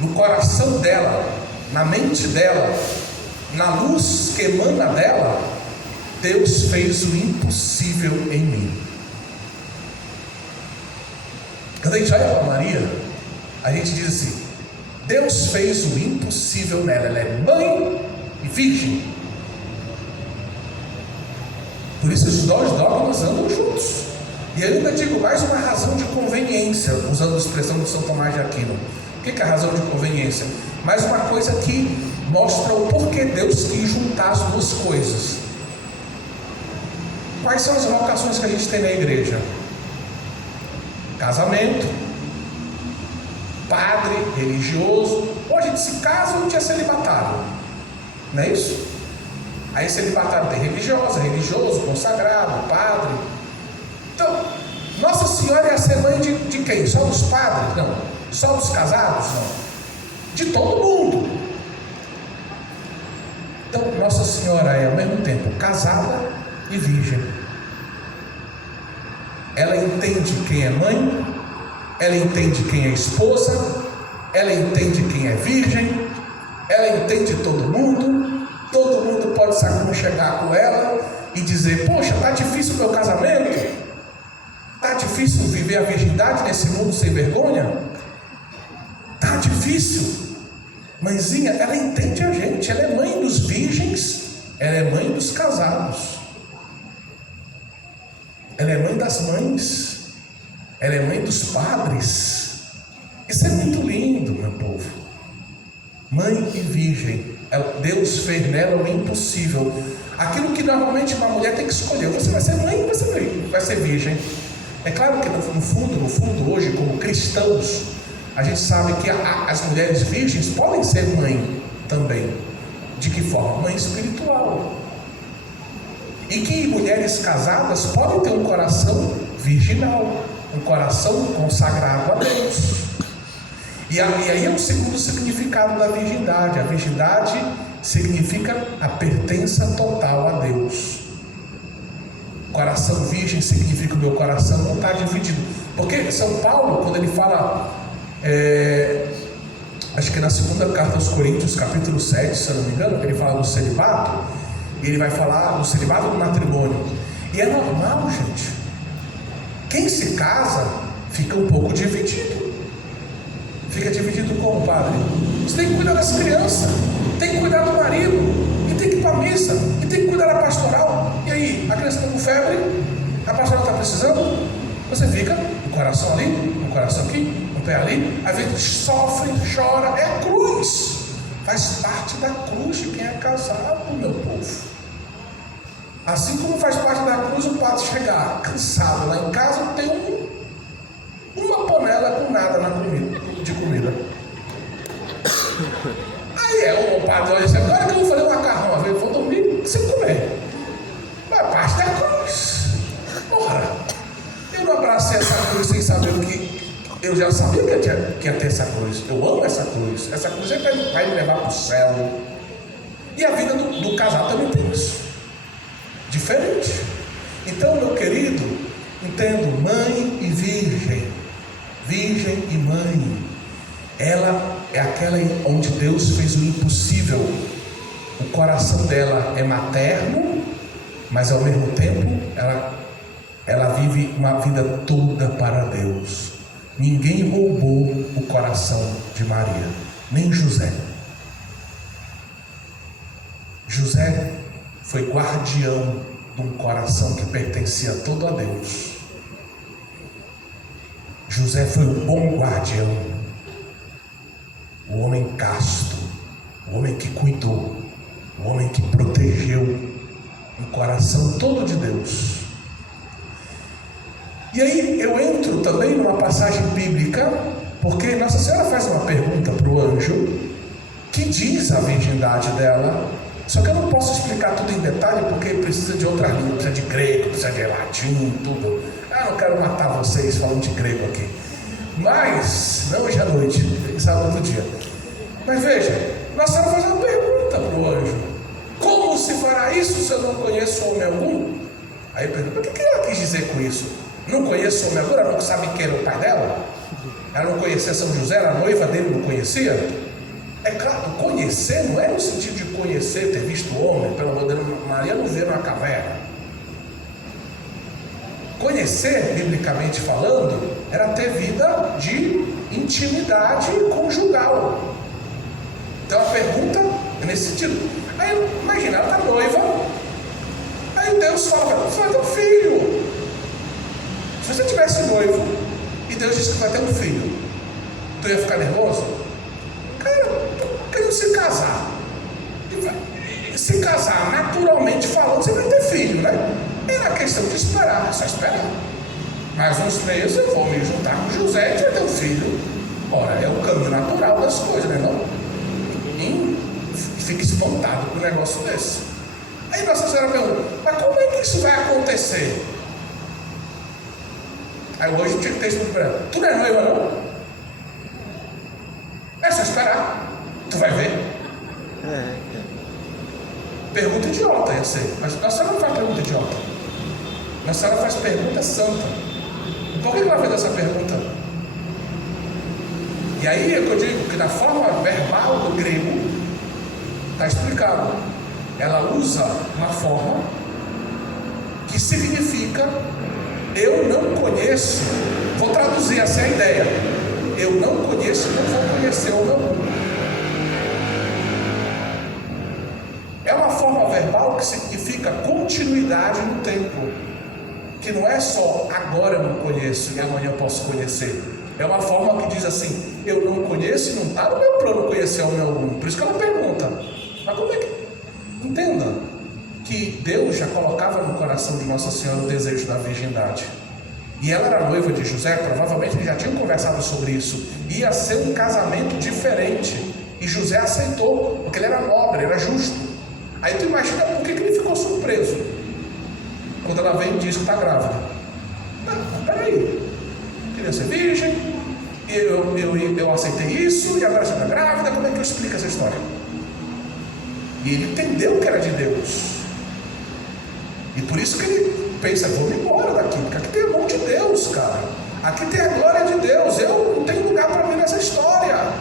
no coração dela, na mente dela, na luz que emana dela. Deus fez o impossível em mim. Quando a gente olha para Maria, a gente diz assim: Deus fez o impossível nela. Ela é mãe e virgem. Por isso os dois dogmas andam juntos. E eu ainda digo mais, uma razão de conveniência, usando a expressão de São Tomás de Aquino. O que é a razão de conveniência? Mais uma coisa que mostra o porquê Deus quis juntar as duas coisas. Quais são as vocações que a gente tem na igreja? Casamento, padre, religioso. Ou a gente se casa ou a gente é celibatário. Não é isso? Aí celibatário tem religiosa, religioso, consagrado, padre. Então, Nossa Senhora ia ser mãe de quem? Só dos padres? Não. Só dos casados? Não. De todo mundo. Então, Nossa Senhora é ao mesmo tempo casada e virgem. Ela entende quem é mãe, ela entende quem é esposa, ela entende quem é virgem, ela entende todo mundo pode se aconchegar com ela e dizer: poxa, está difícil o meu casamento, está difícil viver a virgindade nesse mundo sem vergonha, está difícil. Mãezinha, ela entende a gente, ela é mãe dos virgens, ela é mãe dos casados. Ela é mãe das mães, ela é mãe dos padres. Isso é muito lindo, meu povo. Mãe e virgem, Deus fez nela o impossível. Aquilo que normalmente uma mulher tem que escolher: você vai ser mãe ou vai ser virgem. É claro que no fundo, hoje, como cristãos, a gente sabe que as mulheres virgens podem ser mãe também. De que forma? Mãe espiritual. E que mulheres casadas podem ter um coração virginal, um coração consagrado a Deus. E aí é o segundo significado da virgindade. A virgindade significa a pertença total a Deus. Coração virgem significa: o meu coração não está dividido. Porque São Paulo, quando ele fala, acho que na segunda carta aos Coríntios, capítulo 7, se eu não me engano, ele fala do celibato. E ele vai falar do celibato do matrimônio. E é normal, gente. Quem se casa fica um pouco dividido. Fica dividido como, padre? Você tem que cuidar das crianças, tem que cuidar do marido, e tem que ir para a missa, e tem que cuidar da pastoral. E aí, a criança está com febre, a pastoral está precisando, você fica um coração ali, um coração aqui, um pé ali. Às vezes sofre, chora, é cruz. Faz parte da cruz de quem é casado, meu povo. Assim como faz parte da cruz o padre chegar cansado lá em casa, tem uma panela com nada de comida. Aí o padre olha assim: agora que eu vou fazer um macarrão, eu vou dormir sem comer. Mas parte da cruz. Ora, eu não abracei essa cruz sem saber o que. Eu já sabia que ia ter essa cruz. Eu amo essa cruz. Essa cruz vai me levar para o céu. E a vida do casal também tem isso. Diferente. Então, meu querido, entendo, mãe e virgem. Virgem e mãe. Ela é aquela onde Deus fez o impossível. O coração dela é materno, mas ao mesmo tempo ela vive uma vida toda para Deus. Ninguém roubou o coração de Maria, nem José. José foi guardião de um coração que pertencia todo a Deus. José foi um bom guardião, o homem casto, o homem que cuidou, o homem que protegeu o coração todo de Deus. E aí eu entro também numa passagem bíblica, porque Nossa Senhora faz uma pergunta para o anjo, que diz a virgindade dela, só que eu não posso explicar tudo em detalhe, porque precisa de outra língua, precisa de grego, precisa de latim, tudo. Não quero matar vocês falando de grego aqui. Mas, não hoje à noite, quem sabe outro dia. Mas veja, Nossa Senhora faz uma pergunta para o anjo: como se fará isso se eu não conheço homem algum? Aí pergunta: o que ela quis dizer com isso? Não conheço homem algum? Ela não sabe quem era o pai dela? Ela não conhecia São José, a noiva dele não conhecia? É claro, conhecer não é no sentido de conhecer, ter visto o homem, pelo amor de Deus, Maria não vê numa caverna. Conhecer, biblicamente falando, era ter vida de intimidade conjugal. Então a pergunta é nesse sentido. Aí imagina, ela está noiva, aí Deus fala: você vai ter um filho. Se você tivesse noivo e Deus disse que vai ter um filho, tu ia ficar nervoso? Cara, tu querendo se casar. Se casar, naturalmente falando, você vai ter filho, né? Era questão de esperar, só esperar. Mais uns meses eu vou me juntar com José e a gente vai ter um filho. Ora, é o caminho natural das coisas, né? Não? E fica espantado com um negócio desse. Aí Nossa Senhora pergunta: mas como é que isso vai acontecer? Aí hoje tinha que ter isso para ela: tu não é noiva, não? É só esperar, tu vai ver. Pergunta idiota ia ser, mas Nossa Senhora não faz pergunta idiota. Nossa Senhora faz pergunta santa. E por que ela fez essa pergunta? E aí é que eu digo que na forma verbal do grego está explicado. Ela usa uma forma que significa: eu não conheço. Vou traduzir essa é a ideia: eu não conheço, não vou conhecer o meu mundo. É uma forma verbal que significa continuidade no tempo, que não é só agora eu não conheço e amanhã eu posso conhecer. É uma forma que diz assim: eu não conheço e não está no meu plano conhecer o meu mundo. Por isso que ela pergunta: mas como é que... Entenda que Deus já colocava no coração de Nossa Senhora o desejo da virgindade. E ela era noiva de José, provavelmente eles já tinham conversado sobre isso. Ia ser um casamento diferente. E José aceitou, porque ele era nobre, era justo. Aí tu imagina por que ele ficou surpreso quando ela vem e diz que está grávida. Não, peraí, queria ser virgem, eu aceitei isso, e agora você está grávida, como é que eu explico essa história? E ele entendeu que era de Deus. E por isso que ele pensa: vou me embora daqui, porque aqui tem a mão de Deus, cara. Aqui tem a glória de Deus, eu não tenho lugar para mim nessa história.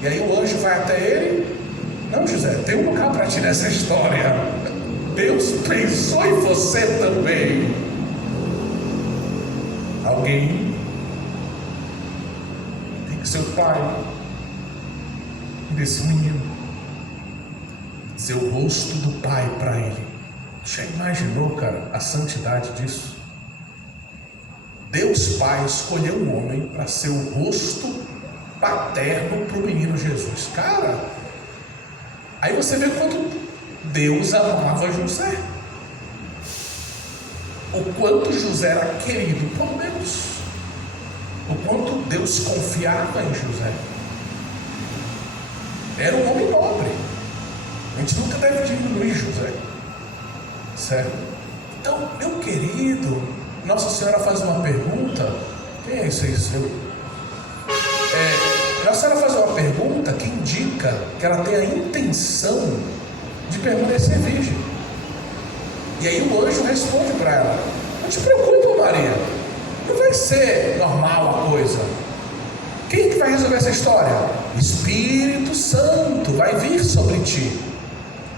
E aí o anjo vai até ele: não, José, tem um lugar para ti nessa história. Deus pensou em você também. Alguém tem que ser o pai desse menino, ser o rosto do pai para ele. Já imaginou, cara, a santidade disso? Deus Pai escolheu um homem para ser o rosto paterno para o menino Jesus. Cara, aí você vê quanto Deus amava José, o quanto José era querido por Deus, o quanto Deus confiava em José. Era um homem nobre. A gente nunca deve diminuir José, certo? Então, meu querido, Nossa Senhora faz uma pergunta. Quem é esse seu? Nossa Senhora faz uma pergunta que indica que ela tem a intenção de permanecer virgem. E aí o anjo responde para ela: não te preocupa, Maria, não vai ser normal a coisa. Quem que vai resolver essa história? O Espírito Santo vai vir sobre ti,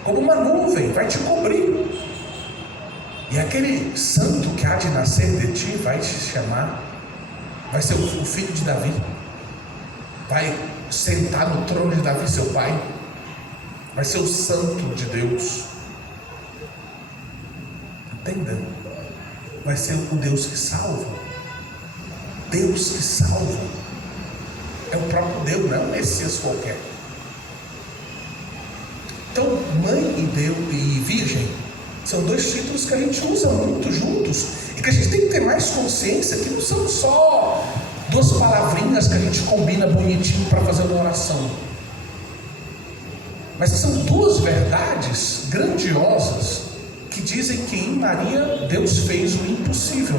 como uma nuvem, vai te cobrir. E aquele santo que há de nascer de ti vai te chamar, vai ser o filho de Davi, vai sentar no trono de Davi, seu pai, vai ser o santo de Deus. Entenda? Vai ser o Deus que salva. Deus que salva. É o próprio Deus, não é um Messias qualquer. Então, mãe e virgem são dois títulos que a gente usa muito juntos e que a gente tem que ter mais consciência que não são só duas palavrinhas que a gente combina bonitinho para fazer uma oração, mas são duas verdades grandiosas que dizem que em Maria Deus fez o impossível.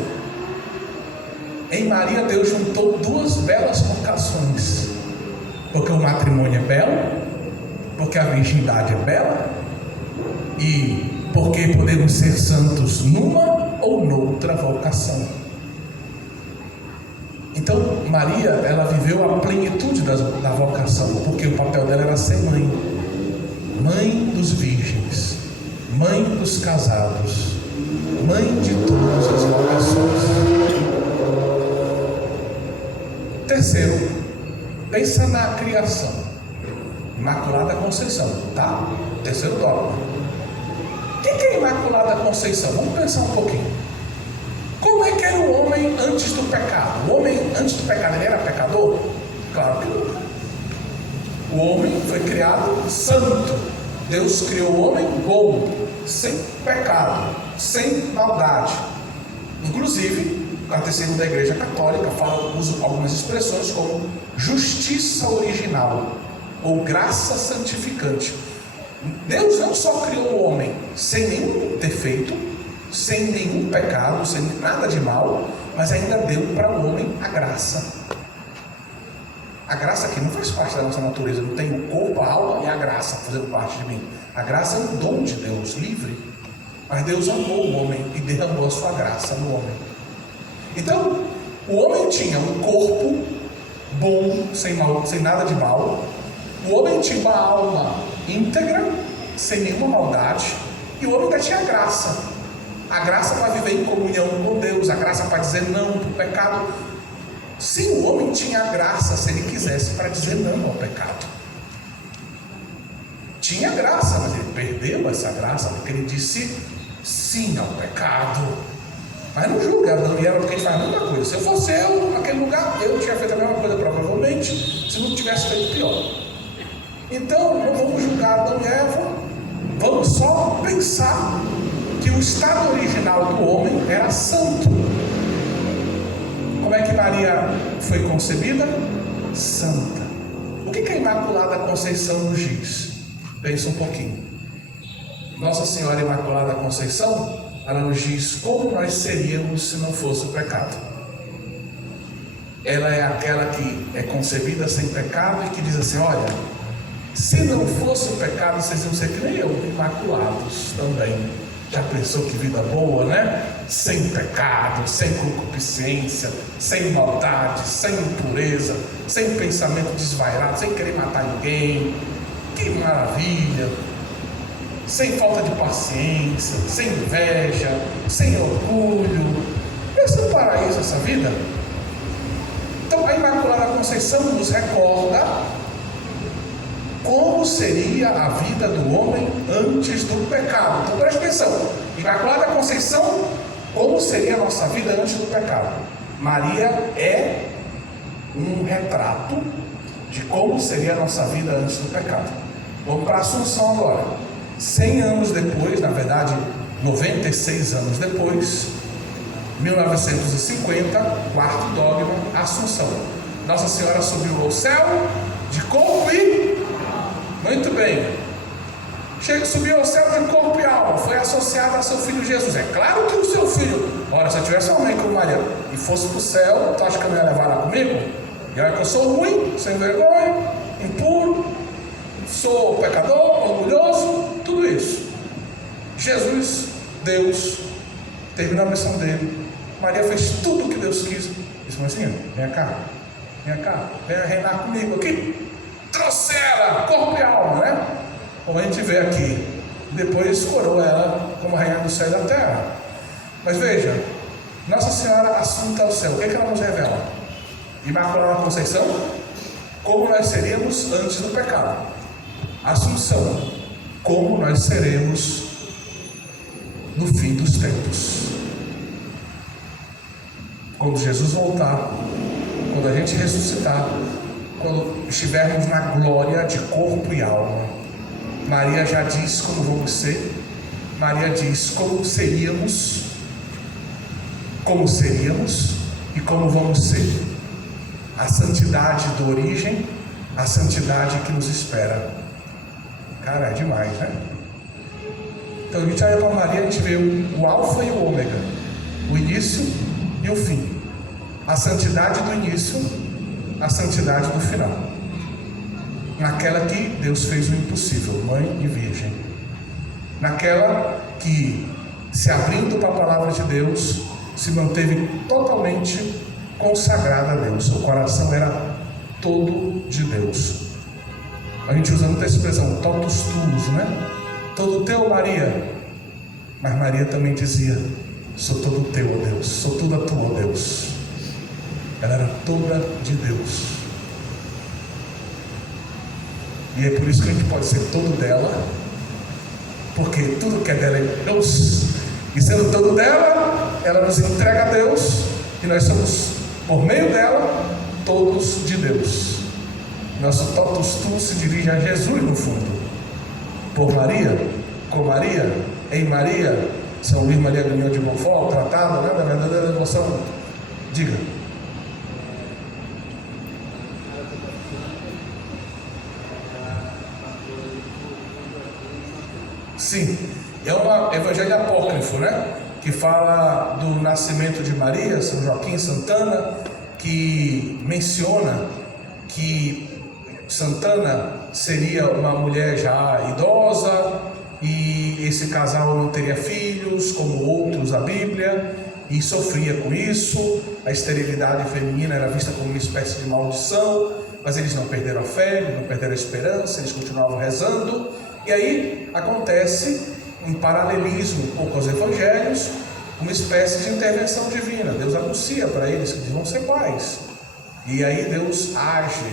Em Maria Deus juntou duas belas vocações, porque o matrimônio é belo, porque a virgindade é bela e porque podemos ser santos numa ou noutra vocação. Então Maria, ela viveu a plenitude da vocação, porque o papel dela era ser mãe, mãe dos virgens, mãe dos casados, mãe de todas as vocações. Terceiro, pensa na criação, Imaculada Conceição, tá? Terceiro dogma. O que é Imaculada Conceição? Vamos pensar um pouquinho. Como é que era o homem antes do pecado? O homem antes do pecado, ele era pecador? Claro que não. O homem foi criado santo. Deus criou o homem bom, sem pecado, sem maldade. Inclusive, o Catecismo da Igreja Católica usa algumas expressões como justiça original ou graça santificante. Deus não só criou o homem sem nenhum defeito, sem nenhum pecado, sem nada de mal, mas ainda deu para o homem a graça. A graça aqui não faz parte da nossa natureza, não tem o corpo, a alma e a graça fazendo parte de mim. A graça é um dom de Deus, livre. Mas Deus amou o homem e derramou a sua graça no homem. Então, o homem tinha um corpo bom, sem nada de mal. O homem tinha uma alma íntegra, sem nenhuma maldade. E o homem ainda tinha graça. A graça para viver em comunhão com Deus, a graça para dizer não para o pecado. Sim, o homem tinha a graça, se ele quisesse, para dizer não ao pecado. Tinha graça, mas ele perdeu essa graça, porque ele disse sim ao pecado. Mas não julga Adão e Eva, porque ele faz a mesma coisa. Se eu fosse eu, naquele lugar, eu tinha feito a mesma coisa, provavelmente, se não tivesse feito pior. Então, não vamos julgar Adão e Eva, vamos só pensar que o estado original do homem era santo. Como é que Maria foi concebida? Santa. O que a Imaculada Conceição nos diz? Pensa um pouquinho. Nossa Senhora Imaculada Conceição, ela nos diz como nós seríamos se não fosse o pecado. Ela é aquela que é concebida sem pecado e que diz assim: olha, se não fosse o pecado, vocês iam ser que nem eu, imaculados também. Já pensou que vida boa, né? Sem pecado, sem concupiscência, sem maldade, sem impureza, sem pensamento desvairado, sem querer matar ninguém. Que maravilha! Sem falta de paciência, sem inveja, sem orgulho. Esse é um paraíso, essa vida. Então a Imaculada Conceição nos recorda como seria a vida do homem antes do pecado. Então preste atenção, Imaculada Conceição, como seria a nossa vida antes do pecado? Maria é um retrato de como seria a nossa vida antes do pecado. Vamos para a Assunção agora. 100 anos depois, na verdade 96 anos depois, 1950, quarto dogma, Assunção. Nossa Senhora subiu ao céu de corpo e... Muito bem. Subiu ao céu de corpo e alma, foi associada a seu filho Jesus. É claro que o seu filho, olha, se eu tivesse uma mãe como Maria e fosse para o céu, tu acha que eu não ia levar ela comigo? E olha que eu sou ruim, sem vergonha, impuro, sou pecador, orgulhoso, tudo isso. Jesus, Deus, terminou a missão dele. Maria fez tudo o que Deus quis. Disse: mocinha, vem cá, venha reinar comigo aqui. Trouxe ela, corpo e alma, né? Como a gente vê aqui. Depois coroou ela como rainha do céu e da terra. Mas veja, Nossa Senhora assunta ao céu, o que é que ela nos revela? Imaculada Conceição, como nós seríamos antes do pecado. Assunção, como nós seremos no fim dos tempos. Quando Jesus voltar, quando a gente ressuscitar, quando estivermos na glória de corpo e alma, Maria já diz como vamos ser, Maria diz como seríamos e como vamos ser. A santidade da origem, a santidade que nos espera. Cara, é demais, né? Então a gente olha para Maria, a gente vê o alfa e o ômega, o início e o fim, a santidade do início, a santidade do final, naquela que Deus fez o impossível, mãe e virgem, naquela que, se abrindo para a palavra de Deus, se manteve totalmente consagrada a Deus. O coração era todo de Deus. A gente usa muita expressão totus tuus, né? Todo teu, Maria. Mas Maria também dizia: sou todo teu, ó Deus, sou toda tua, ó Deus. Ela era toda de Deus. E é por isso que a gente pode ser todo dela, porque tudo que é dela é Deus. E sendo todo dela, ela nos entrega a Deus, e nós somos, por meio dela, todos de Deus. Nosso totus tu se dirige a Jesus no fundo. Por Maria, com Maria, em Maria, São Luís Maria Grignion de Montfort, tratado, né, da verdadeira devoção. Diga. Sim, é um evangelho apócrifo, né? Que fala do nascimento de Maria, São Joaquim Santana, que menciona que Santana seria uma mulher já idosa e esse casal não teria filhos, como outros da Bíblia, e sofria com isso. A esterilidade feminina era vista como uma espécie de maldição, mas eles não perderam a fé, não perderam a esperança, eles continuavam rezando. E aí acontece um paralelismo um pouco aos evangelhos, uma espécie de intervenção divina. Deus anuncia para eles que eles vão ser pais, e aí Deus age,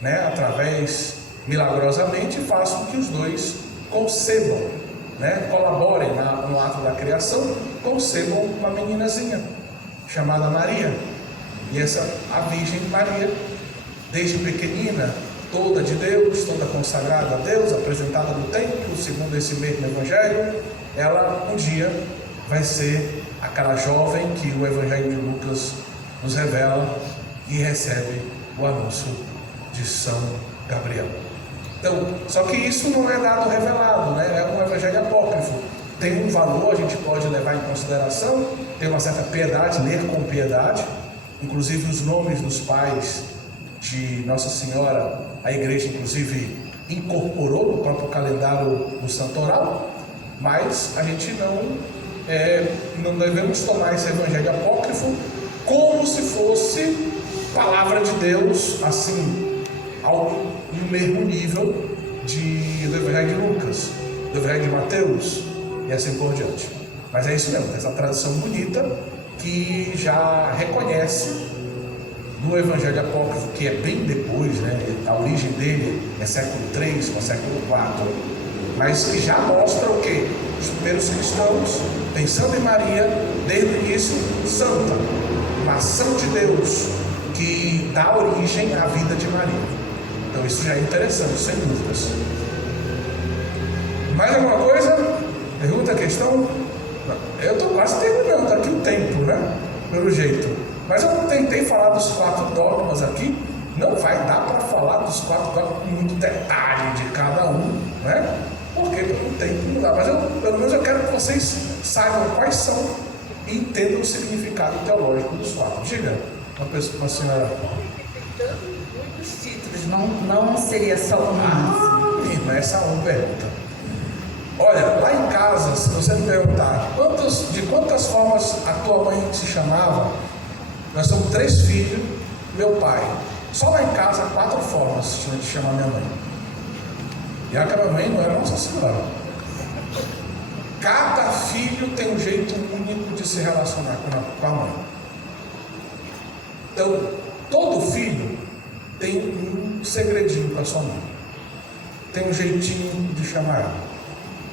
né, através, milagrosamente, faz com que os dois concebam, né, colaborem no ato da criação, concebam uma meninazinha chamada Maria. E essa, a Virgem Maria, desde pequenina, toda de Deus, toda consagrada a Deus, apresentada no templo, segundo esse mesmo evangelho, ela um dia vai ser aquela jovem que o evangelho de Lucas nos revela e recebe o anúncio de São Gabriel. Então, só que isso não é dado revelado, né? É um evangelho apócrifo. Tem um valor, a gente pode levar em consideração, tem uma certa piedade, ler com piedade. Inclusive os nomes dos pais de Nossa Senhora, a igreja inclusive incorporou no próprio calendário do santoral, mas a gente não devemos tomar esse evangelho apócrifo como se fosse palavra de Deus, assim, no mesmo nível do evangelho de Lucas, do evangelho de Mateus e assim por diante. Mas é isso mesmo, essa tradição bonita que já reconhece no evangelho apócrifo, que é bem depois, né? A origem dele é século III ou século IV, mas que já mostra o quê? Os primeiros cristãos, pensando em Maria, desde o início, santa, uma ação de Deus que dá origem à vida de Maria. Então isso já é interessante, sem dúvidas. Mais alguma coisa? Pergunta, questão? Eu estou quase terminando, está aqui o tempo, né? Pelo jeito. Mas eu tentei falar dos 4 dogmas aqui. Não vai dar para falar dos 4 dogmas com muito detalhe de cada um, né? Porque pelo tempo não dá. Mas pelo menos eu quero que vocês saibam quais são e entendam o significado teológico dos 4. Diga, uma senhora. Muitos títulos, não seria só um. Menina, essa é uma pergunta. Olha, lá em casa, se você me perguntar de quantas formas a tua mãe se chamava, nós somos 3 filhos, meu pai. Só lá em casa, 4 formas de chamar minha mãe. E a minha mãe não era Nossa Senhora. Cada filho tem um jeito único de se relacionar com a mãe. Então, todo filho tem um segredinho para sua mãe. Tem um jeitinho de chamar ela.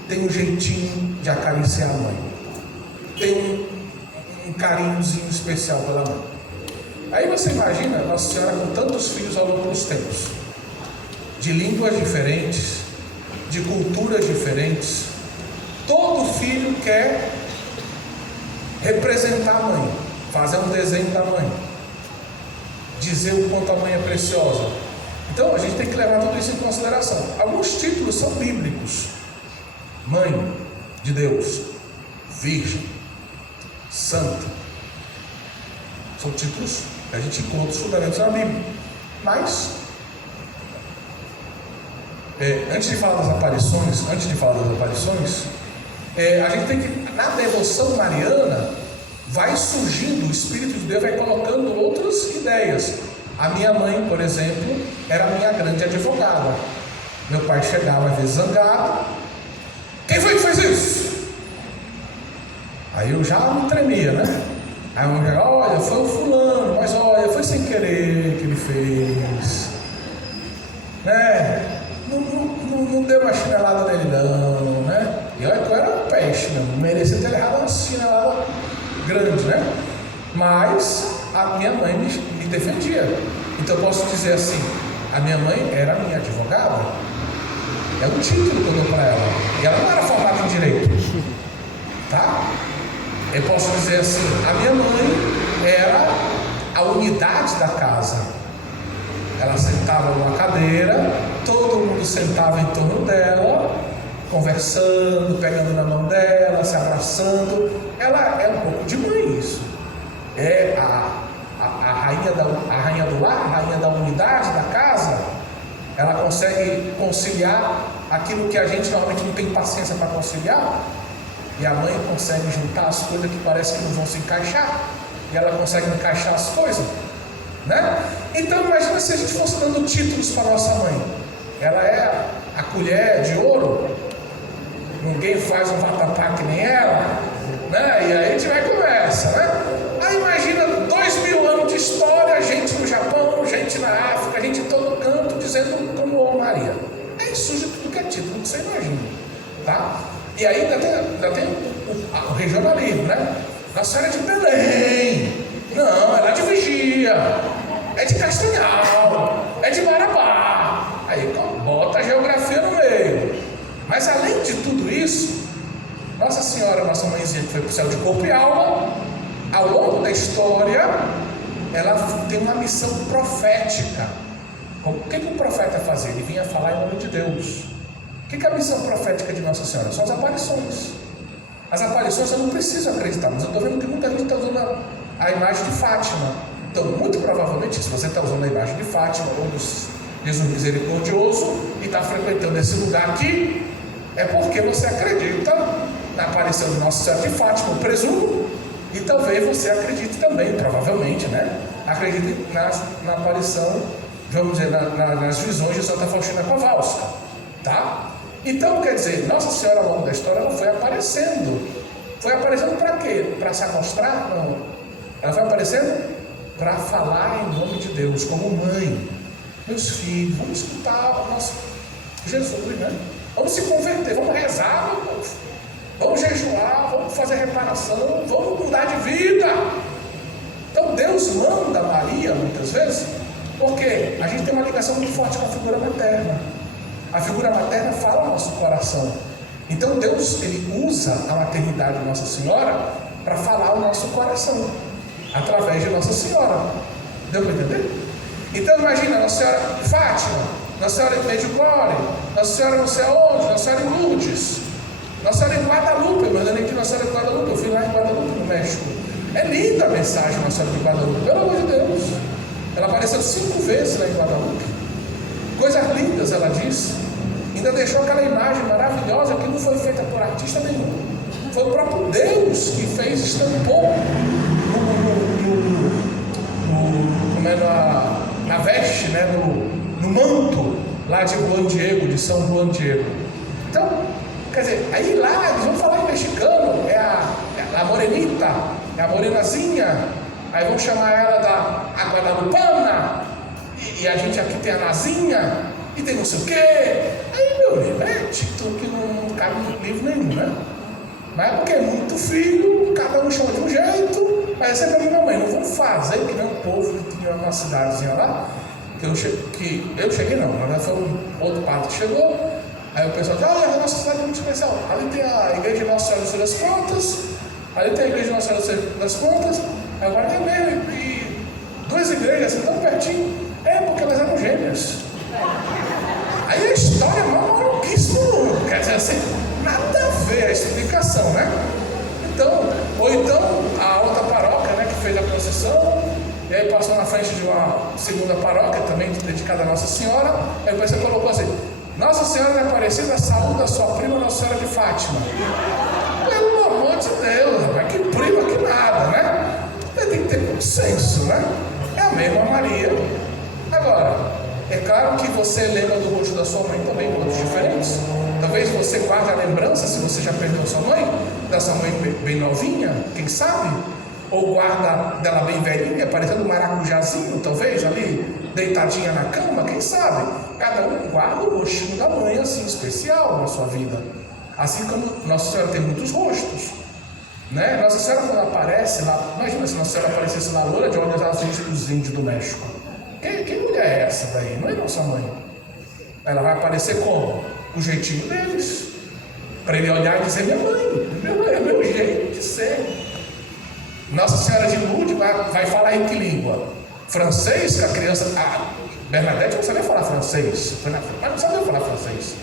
Tem um jeitinho de acariciar a mãe. Tem um carinhozinho especial pela mãe. Aí você imagina Nossa Senhora com tantos filhos ao longo dos tempos, de línguas diferentes, de culturas diferentes. Todo filho quer representar a mãe, fazer um desenho da mãe, dizer o quanto a mãe é preciosa. Então a gente tem que levar tudo isso em consideração. Alguns títulos são bíblicos: Mãe de Deus, Virgem, Santa. São títulos que a gente encontra os fundamentos na Bíblia. Mas antes de falar das aparições, a gente tem que, na devoção mariana, vai surgindo, o Espírito de Deus vai colocando outras ideias. A minha mãe, por exemplo, era a minha grande advogada. Meu pai chegava às vezes zangado: quem foi que fez isso? Aí eu já me tremia, né? Aí eu já, olha, foi o fulano, mas olha, foi sem querer que ele fez, né? Não deu uma chinelada nele não, né? E olha que eu era um peixe, não merecia ter errado uma chinelada grande, né? Mas a minha mãe me defendia. Então eu posso dizer assim: a minha mãe era a minha advogada. É um título que eu dou para ela. E ela não era formada em direito, tá? Eu posso dizer assim: a minha mãe era a unidade da casa. Ela sentava numa cadeira, todo mundo sentava em torno dela, conversando, pegando na mão dela, se abraçando. Ela é um pouco de mãe, isso. É a rainha do lar, a rainha da unidade da casa. Ela consegue conciliar aquilo que a gente normalmente não tem paciência para conciliar. E a mãe consegue juntar as coisas que parece que não vão se encaixar. E ela consegue encaixar as coisas, né? Então imagina se a gente fosse dando títulos para nossa mãe. Ela é a colher de ouro, ninguém faz um vatapá que nem ela, né? E aí a gente vai conversa, né? Aí imagina 2000 anos de história, gente no Japão, gente na África, gente em todo canto dizendo como ou Maria. Aí surge tudo que é título que você imagina, tá? E aí ainda tem o regionalismo, né? Nossa Senhora é de Belém, não, ela é de Vigia, é de Castanhal, é de Marabá. Aí bota a geografia no meio. Mas além de tudo isso, Nossa Senhora, nossa mãezinha que foi para o céu de corpo e alma, ao longo da história, ela tem uma missão profética. O que o profeta fazia? Ele vinha falar em nome de Deus. O que é a missão profética de Nossa Senhora? São as aparições. As aparições eu não preciso acreditar, mas eu estou vendo que muita gente está usando a imagem de Fátima. Então, muito provavelmente, se você está usando a imagem de Fátima ou do Jesus Misericordioso e está frequentando esse lugar aqui, é porque você acredita na aparição de Nossa Senhora de Fátima, eu presumo, e talvez você acredite também, provavelmente, né? Acredite na aparição, vamos dizer, nas visões de Santa Faustina Kowalska, tá? Então, quer dizer, Nossa Senhora ao longo da história ela foi aparecendo. Foi aparecendo para quê? Para se amostrar? Não. Ela foi aparecendo para falar em nome de Deus, como mãe. Meus filhos, vamos escutar o nosso Jesus, né? Vamos se converter, vamos rezar, meu povo. Vamos jejuar, vamos fazer reparação, vamos mudar de vida. Então Deus manda Maria, muitas vezes, porque a gente tem uma ligação muito forte com a figura materna. A figura materna fala ao nosso coração. Então Deus, ele usa a maternidade de Nossa Senhora para falar ao nosso coração, através de Nossa Senhora. Deu para entender? Então imagina, Nossa Senhora de Fátima, Nossa Senhora de Medjugorje, Nossa Senhora não sei onde, Nossa Senhora em Lourdes, Nossa Senhora em Guadalupe. Eu mandei aqui Nossa Senhora em Guadalupe, eu fui lá em Guadalupe, no México. É linda a mensagem Nossa Senhora de Guadalupe, pelo amor de Deus. Ela apareceu 5 vezes lá em Guadalupe. Coisas lindas ela disse. Ainda deixou aquela imagem maravilhosa que não foi feita por artista nenhum. Foi o próprio Deus que fez, estampou na veste, né, no manto lá de Juan Diego, de São Juan Diego. Então, quer dizer, aí lá eles vão falar em mexicano, é a morenita, é a morenazinha, aí vão chamar ela da Guadalupana, e a gente aqui tem a Nazinha, e tem não sei o quê. Aí, meu amigo, é título que não cabe em livro nenhum, né? Mas é porque é muito filho, cada um chama de um jeito, Mas sempre a minha mãe, não vou fazer que nem o povo que tinha uma cidadezinha lá, que eu cheguei não, mas foi um outro padre que chegou, aí o pessoal disse, olha, a nossa cidade é muito especial, ali tem a igreja de Nossa Senhora das Contas, ali tem a igreja de Nossa Senhora das Contas, agora é mesmo, e duas igrejas assim tão pertinho, porque elas eram gêmeas. Aí a história é maluquíssima, quer dizer assim, nada a ver a explicação, né? Então, ou então a outra paróquia, né, que fez a procissão, e aí passou na frente de uma segunda paróquia, também dedicada a Nossa Senhora, aí o pessoal colocou assim, Nossa Senhora de Aparecida, saúde da sua prima Nossa Senhora de Fátima. Pelo amor de Deus, mas que prima que nada, né? Tem que ter bom senso, né? É a mesma Maria. Agora, é claro que você lembra do rosto da sua mãe também, rostos diferentes. Talvez você guarde a lembrança, se você já perdeu sua mãe, da sua mãe bem novinha, quem sabe? Ou guarda dela bem velhinha, parecendo um maracujazinho, talvez, ali, deitadinha na cama, quem sabe? Cada um guarda o rostinho da mãe, assim, especial na sua vida. Assim como Nossa Senhora tem muitos rostos, né? Nossa Senhora, quando aparece lá, imagina se Nossa Senhora aparecesse na loura de olhos azuis dos índios do México. Que mulher é essa daí? Não é nossa mãe. Ela vai aparecer como? O jeitinho deles. Para ele olhar e dizer, minha mãe, é meu jeito de ser. Nossa Senhora de Lourdes vai falar em que língua? Francês, que a criança... Bernadette não sabia falar francês, mas não sabia falar francês.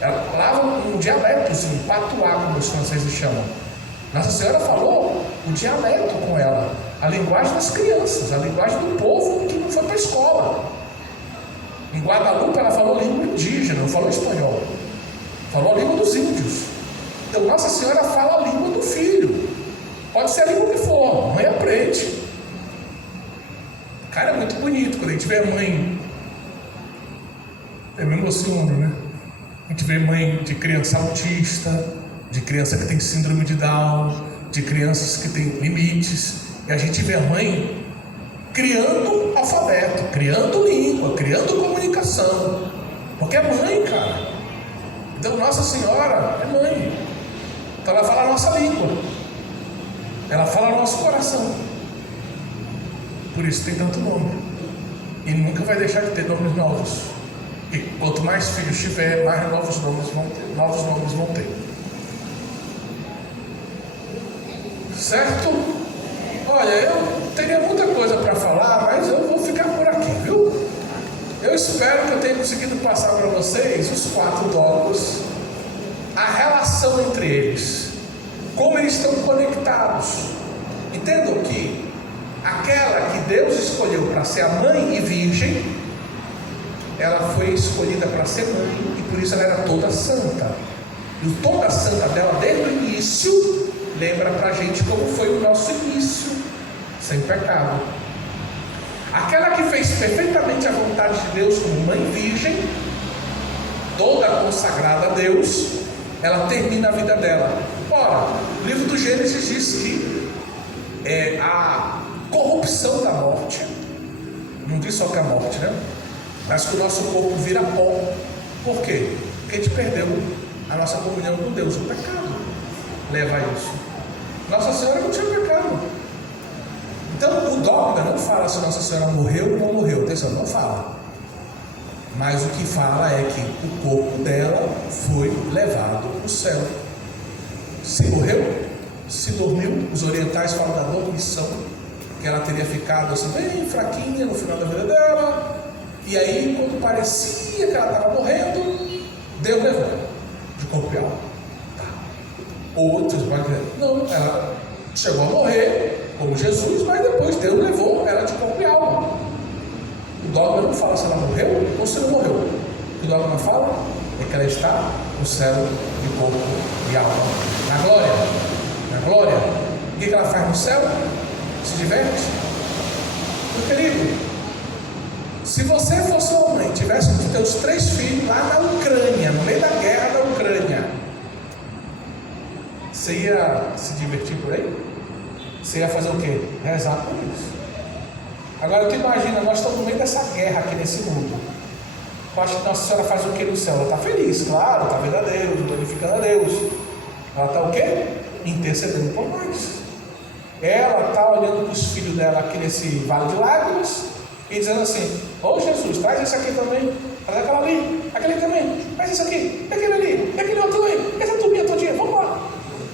Ela falava um dialeto, patuá, como os franceses chamam. Nossa Senhora falou o dialeto com ela, a linguagem das crianças, a linguagem do povo que não foi para a escola. Em Guadalupe ela falou língua indígena, não falou espanhol, falou a língua dos índios. Então Nossa Senhora fala a língua do filho, pode ser a língua que for, mãe aprende. Cara, é muito bonito quando a gente vê mãe, me emociona, né? A gente vê mãe de criança autista, de criança que tem síndrome de Down, de crianças que têm limites, e a gente vê a mãe criando alfabeto, criando língua, criando comunicação, porque é mãe, cara. Então Nossa Senhora é mãe, então ela fala a nossa língua, ela fala o nosso coração, por isso tem tanto nome, e nunca vai deixar de ter nomes novos, e quanto mais filhos tiver, mais novos nomes vão ter. Certo? Olha, eu teria muita coisa para falar, mas eu vou ficar por aqui, viu? Eu espero que eu tenha conseguido passar para vocês os 4 dogmas, a relação entre eles, como eles estão conectados. Entendam que aquela que Deus escolheu para ser a mãe e virgem, ela foi escolhida para ser mãe e por isso ela era toda santa. E o toda santa dela, desde o início, lembra pra gente como foi o nosso início, sem pecado. Aquela que fez perfeitamente a vontade de Deus como mãe virgem, toda consagrada a Deus, ela termina a vida dela. Ora, o livro do Gênesis diz que a corrupção da morte, não diz só que a morte, né? Mas que o nosso corpo vira pó. Por quê? Porque a gente perdeu a nossa comunhão com Deus. O pecado leva a isso. Nossa Senhora não tinha pecado. Então o dogma não fala se Nossa Senhora morreu ou não morreu. Atenção, não fala. Mas o que fala é que o corpo dela foi levado para o céu. Se morreu, se dormiu, os orientais falam da dormição, que ela teria ficado assim bem fraquinha no final da vida dela. E aí, quando parecia que ela estava morrendo, Deus levou de corpo e alma. Tá. Outros podem dizer, não, ela chegou a morrer como Jesus, mas depois Deus levou ela de corpo e alma. O dogma não fala se ela morreu ou se não morreu. O que o dogma fala é que ela está no céu de corpo e alma. Na glória. Na glória. O que ela faz no céu? Se diverte? Meu querido, se você fosse uma mãe, tivesse com os teus 3 filhos lá na Ucrânia, no meio da guerra da Ucrânia, você ia se divertir por aí? Você ia fazer o quê? Rezar por isso. Agora tu imagina, nós estamos no meio dessa guerra aqui nesse mundo. Eu acho que Nossa Senhora faz o que no céu? Ela está feliz, claro, está vendo a Deus, glorificando a Deus. Ela está o quê? Intercedendo por nós. ela está olhando para os filhos dela aqui nesse vale de lágrimas e dizendo assim: ô Jesus, traz esse aqui também, traz aquela ali, aquele também, traz esse aqui, aquele ali, aquele outro ali, essa turminha todinha, vamos lá.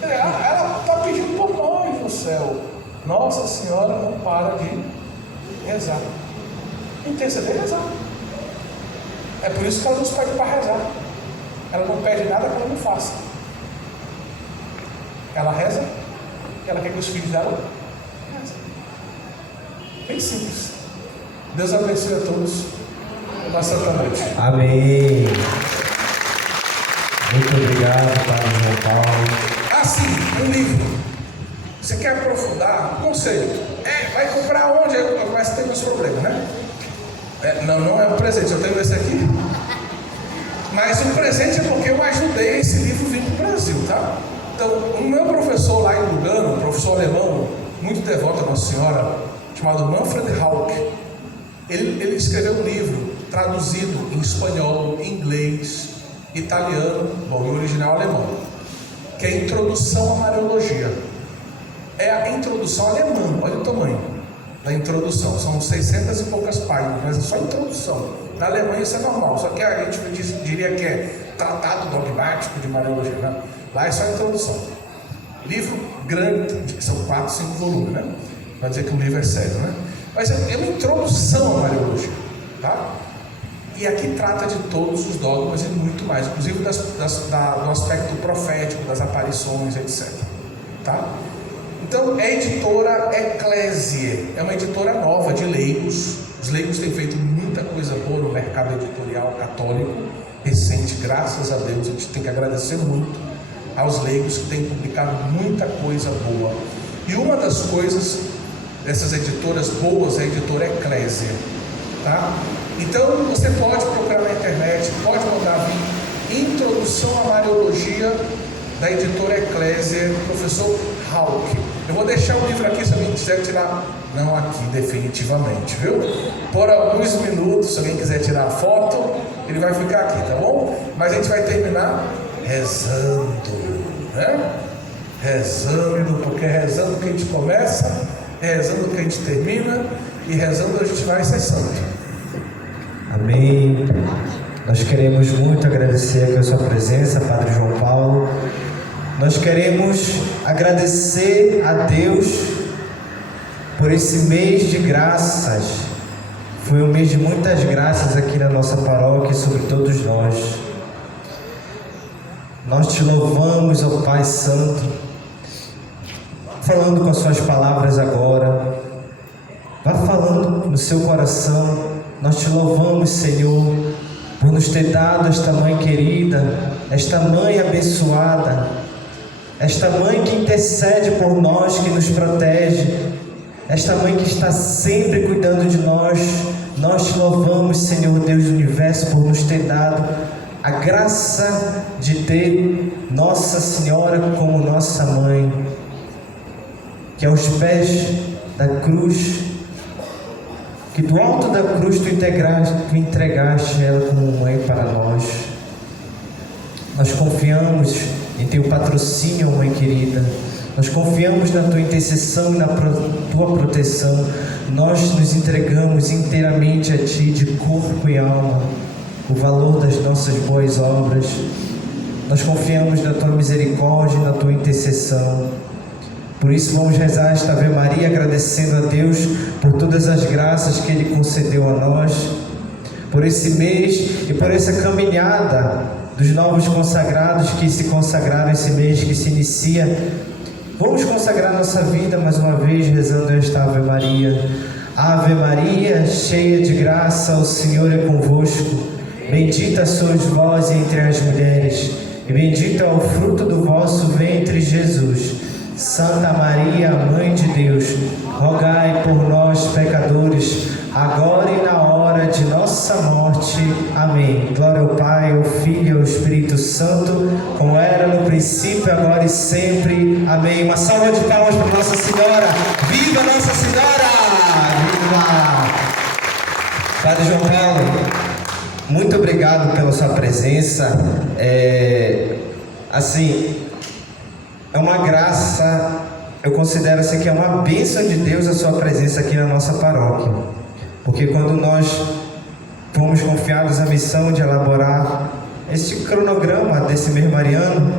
Ela está pedindo por nós no céu. Nossa Senhora não para de rezar, interceder e rezar. É por isso que ela nos pede para rezar. Ela não pede nada que ela não faça. Ela reza, ela quer que os filhos dela rezem. Bem simples. Deus abençoe a todos. Uma santa noite. Amém. Muito obrigado, Padre João Paulo. Assim, um livro. Você quer aprofundar? Conselho. Vai comprar onde? Mas tem meus problemas, né? Não é um presente, eu tenho esse aqui. Mas o presente é porque eu ajudei esse livro vir para o Brasil, tá? Então, o meu professor lá em Lugano, professor alemão, muito devoto a Nossa Senhora, chamado Manfred Hauck, ele escreveu um livro traduzido em espanhol, inglês, italiano, em original alemão, que é a Introdução à Mariologia. É a introdução alemã, olha o tamanho da introdução, são 600 e poucas páginas, mas é só introdução. Na Alemanha isso é normal, só que a gente diria que é tratado dogmático de Mariologia, né? Lá é só introdução. Livro grande, que são 4, 5 volumes, né? Para dizer que o livro é sério, né? Mas é uma introdução à Mariologia, tá? E aqui trata de todos os dogmas e muito mais, inclusive do aspecto profético, das aparições, etc. Tá? Então, é a editora Ecclesiae, é uma editora nova de leigos. Os leigos têm feito muita coisa boa no mercado editorial católico recente, graças a Deus. A gente tem que agradecer muito aos leigos que têm publicado muita coisa boa. E uma das coisas dessas editoras boas é a editora Ecclesiae, tá? Então, você pode procurar na internet, pode mandar vir Introdução à Mariologia, da editora Ecclesiae, do professor Hauck. Eu vou deixar o livro aqui se alguém quiser tirar. Não aqui, definitivamente, viu? Por alguns minutos, se alguém quiser tirar a foto, ele vai ficar aqui, tá bom? Mas a gente vai terminar rezando, né? Rezando, porque é rezando que a gente começa, é rezando que a gente termina, e rezando a gente vai ser santo. Amém. Nós queremos muito agradecer aqui a sua presença, Padre João Paulo. Nós queremos agradecer a Deus por esse mês de graças. Foi um mês de muitas graças aqui na nossa paróquia e sobre todos nós. Nós te louvamos, ó Pai Santo, falando com as suas palavras agora. Vá falando no seu coração. Nós te louvamos, Senhor, por nos ter dado esta mãe querida, esta mãe abençoada, esta mãe que intercede por nós, que nos protege, esta mãe que está sempre cuidando de nós. Nós te louvamos, Senhor Deus do Universo, por nos ter dado a graça de ter Nossa Senhora como nossa mãe, que aos pés da cruz, que do alto da cruz tu entregaste ela como mãe para nós. Nós confiamos em teu patrocínio, mãe querida. Nós confiamos na tua intercessão e na tua proteção. Nós nos entregamos inteiramente a ti, de corpo e alma, o valor das nossas boas obras. Nós confiamos na tua misericórdia e na tua intercessão. Por isso vamos rezar esta Ave Maria, agradecendo a Deus por todas as graças que Ele concedeu a nós, por esse mês e por essa caminhada dos novos consagrados que se consagraram esse mês que se inicia. Vamos consagrar nossa vida mais uma vez rezando esta Ave Maria. Ave Maria, cheia de graça, o Senhor é convosco. Bendita sois vós entre as mulheres, e bendito é o fruto do vosso ventre, Jesus. Santa Maria, Mãe de Deus, rogai por nós, pecadores, agora e na hora de nossa morte. Amém. Glória ao Pai, ao Filho e ao Espírito Santo, como era no princípio, agora e sempre. Amém. Uma salva de palmas para Nossa Senhora. Viva Nossa Senhora! Viva! Padre João Paulo, muito obrigado pela sua presença. É uma graça, eu considero assim que é uma bênção de Deus a sua presença aqui na nossa paróquia. Porque quando nós fomos confiados a missão de elaborar este cronograma desse mês mariano,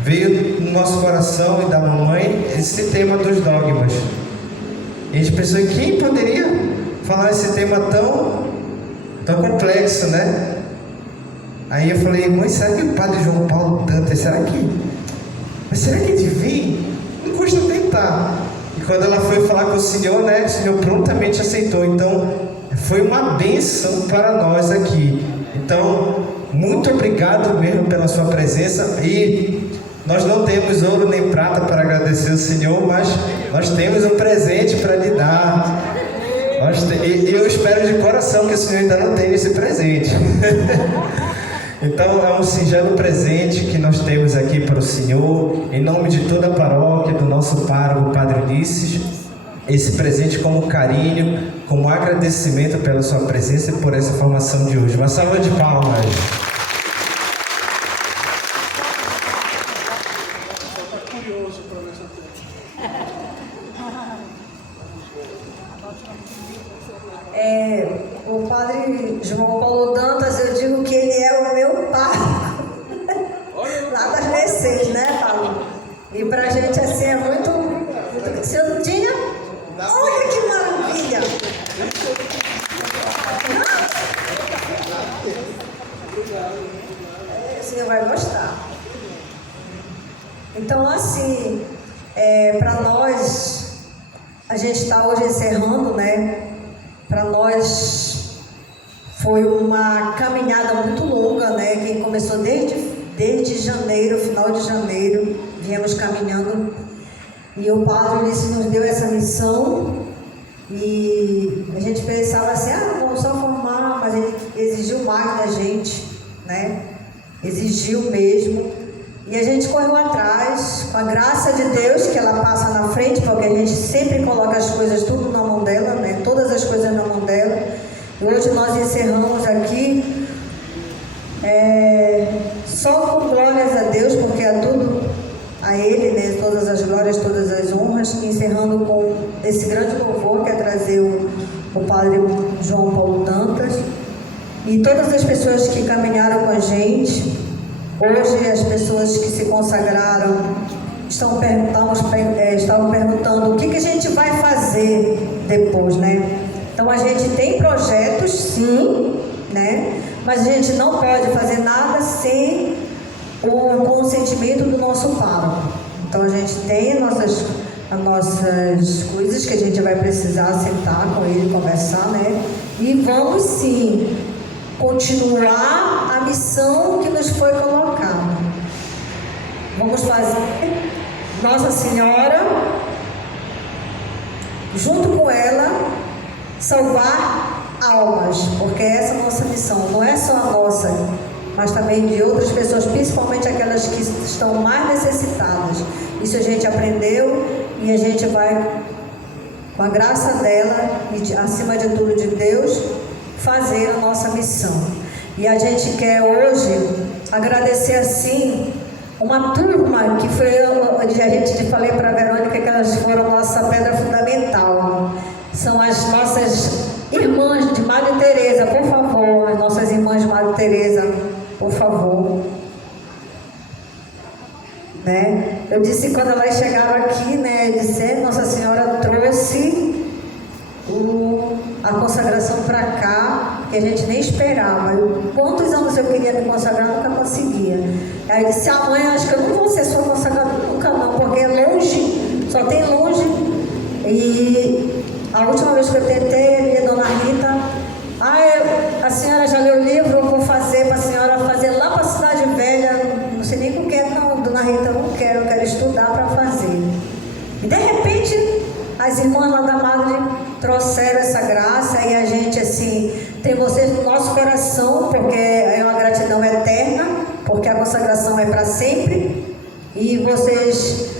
veio no nosso coração e da mamãe esse tema dos dogmas. E a gente pensou em quem poderia falar esse tema tão complexo, né? Aí eu falei, mãe, será que o Padre João Paulo Dantas, será que ele vem? Não custa tentar. E quando ela foi falar com o Senhor, né, o Senhor prontamente aceitou. Então, foi uma bênção para nós aqui. Então, muito obrigado mesmo pela sua presença. E nós não temos ouro nem prata para agradecer ao Senhor, mas nós temos um presente para lhe dar. E eu espero de coração que o Senhor ainda não tenha esse presente. Então é um singelo presente que nós temos aqui para o Senhor, em nome de toda a paróquia, do nosso pároco, Padre Ulisses, esse presente como carinho, como agradecimento pela sua presença e por essa formação de hoje. Uma salva de palmas. O Padre João Paulo Dantas, eu digo que ele é o meu pai, lá das Mercedes, né, Paulo? E pra gente assim é muito... Você não tinha? Olha que maravilha! O senhor vai gostar. Então, assim, para nós, a gente está hoje encerrando, né? Para nós foi uma caminhada muito longa, né? Quem começou desde janeiro, final de janeiro, viemos caminhando. E o Padre Ulisses nos deu essa missão. E a gente pensava assim, vamos só formar, mas ele exigiu mais da gente, né? Exigiu mesmo. E a gente correu atrás, com a graça de Deus, que ela passa na frente, porque a gente sempre coloca as coisas tudo na mão dela, né? Todas as coisas na mão dela. E hoje nós encerramos aqui, só com glórias a Deus, porque é tudo a Ele, né? Todas as glórias, todas as honras, encerrando com esse grande louvor que é trazer o Padre João Paulo Dantas. E todas as pessoas que caminharam com a gente. Hoje as pessoas que se consagraram estavam perguntando o que a gente vai fazer depois, né? Então a gente tem projetos, sim, né? Mas a gente não pode fazer nada sem o consentimento do nosso pároco. Então a gente tem as nossas coisas que a gente vai precisar sentar com ele, conversar, né? E vamos sim continuar a missão que nos foi colocada. Vamos fazer Nossa Senhora, junto com ela, salvar almas, porque essa é a nossa missão, não é só a nossa, mas também de outras pessoas, principalmente aquelas que estão mais necessitadas. Isso a gente aprendeu e a gente vai, com a graça dela e acima de tudo de Deus, fazer a nossa missão. E a gente quer hoje agradecer assim uma turma que foi onde a gente falei para a Verônica que elas foram nossa pedra fundamental. São as nossas irmãs de Madre Teresa, por favor, as nossas irmãs de Madre Teresa, por favor. Né? Eu disse quando elas chegaram aqui, né, eu disse, Nossa Senhora trouxe a consagração para cá, que a gente nem esperava. Quantos anos eu queria me consagrar, nunca conseguia. Aí eu disse, mãe, acho que eu não vou ser sua consagrada nunca não, porque é longe, só tem longe. E a última vez que eu tentei, a dona Rita, a senhora já leu o livro, eu vou fazer para a senhora fazer lá para a Cidade Velha, não sei nem com que não, dona Rita, eu não quero, eu quero estudar para fazer. E de repente, as irmãs lá da Madre trouxeram essa graça e a gente assim, tem vocês no nosso coração, porque é uma gratidão eterna, porque a consagração é para sempre. E vocês,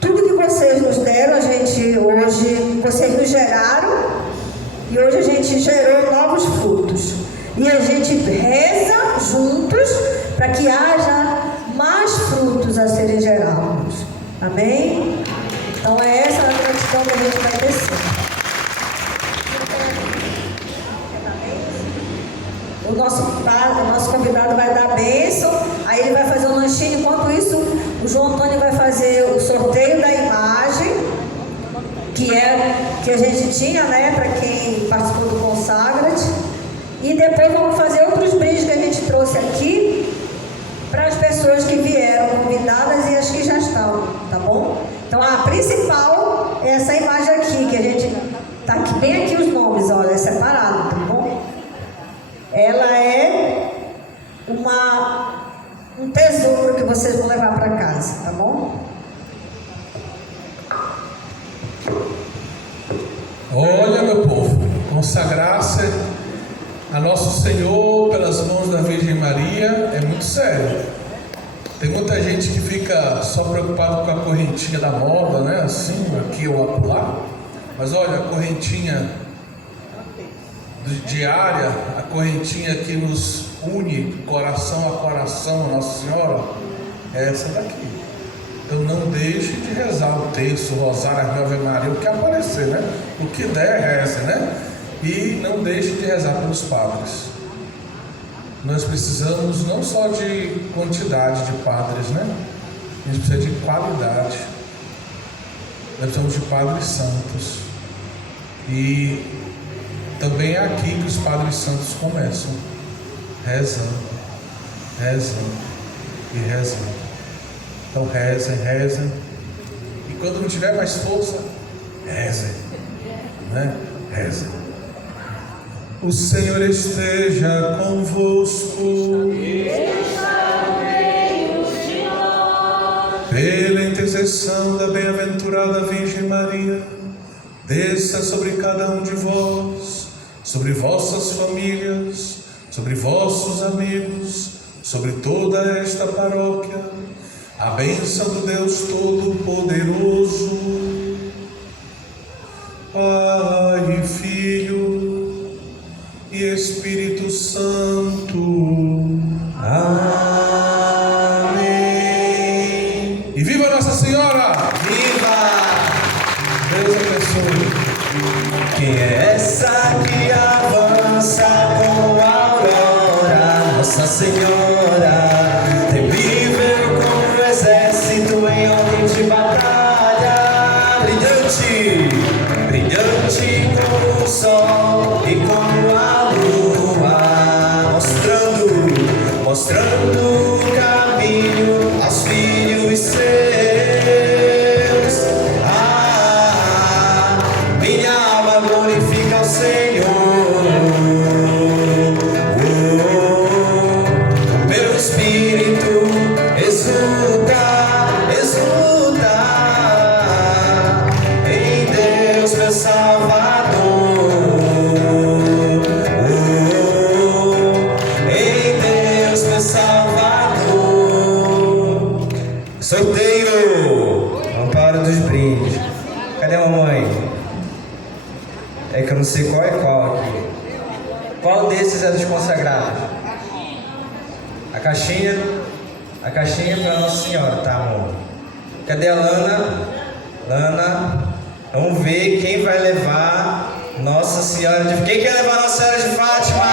tudo que vocês nos deram, a gente hoje, vocês nos geraram, e hoje a gente gerou novos frutos. E a gente reza juntos para que haja mais frutos a serem gerados. Amém? Então é essa a gratidão que a gente vai tecer. O nosso convidado vai dar a bênção, aí ele vai fazer um lanchinho. Enquanto isso, o João Antônio vai fazer o sorteio da imagem, que a gente tinha, né, para quem participou do Consagra-te. E depois vamos fazer outros brindes que a gente trouxe aqui para as pessoas que vieram convidadas e as que já estão, tá bom? Então a principal é essa imagem aqui, que a gente tá aqui, bem aqui os nomes, olha, é separado, tá bom? Ela é um tesouro que vocês vão levar para casa, tá bom? Olha, meu povo, consagrar-se a Nosso Senhor pelas mãos da Virgem Maria é muito sério. Tem muita gente que fica só preocupado com a correntinha da moda, né? Assim, aqui ou acolá. Mas olha, a correntinha diária, a correntinha que nos une coração a coração, Nossa Senhora, é essa daqui. Então não deixe de rezar o terço, o rosário, a Ave Maria, o que aparecer, né? O que der, reze, né? E não deixe de rezar pelos padres. Nós precisamos não só de quantidade de padres, né? A gente precisa de qualidade. Nós precisamos de padres santos. E também é aqui que os padres santos começam, rezando, rezando e rezando. Então rezem, rezem. E quando não tiver mais força, rezem, né? Rezem. O Senhor esteja convosco. Pela intercessão da bem-aventurada Virgem Maria, desça sobre cada um de vós, sobre vossas famílias, sobre vossos amigos, sobre toda esta paróquia, a bênção do Deus Todo-Poderoso, Pai, Filho e Espírito Santo. Amém. E viva Nossa Senhora! Viva! Deus abençoe. Quem é essa que avança com a aurora? Nossa Senhora, temível como o exército em ordem de batalha, brilhante, brilhante como o sol e como a lua, mostrando o caminho aos filhos seus. Minha alma glorifica ao Senhor. O meu espírito exulta, exulta em Deus, meu Salvador. Em Deus, meu Salvador. Sorteio! Amparo dos brindes. Cadê a mamãe? É que eu não sei qual é qual aqui. Qual desses é dos consagrados? A caixinha? A caixinha para Nossa Senhora, tá, amor? Cadê a Lana? Lana, vamos ver quem vai levar Nossa Senhora de... Quem quer levar Nossa Senhora de Fátima?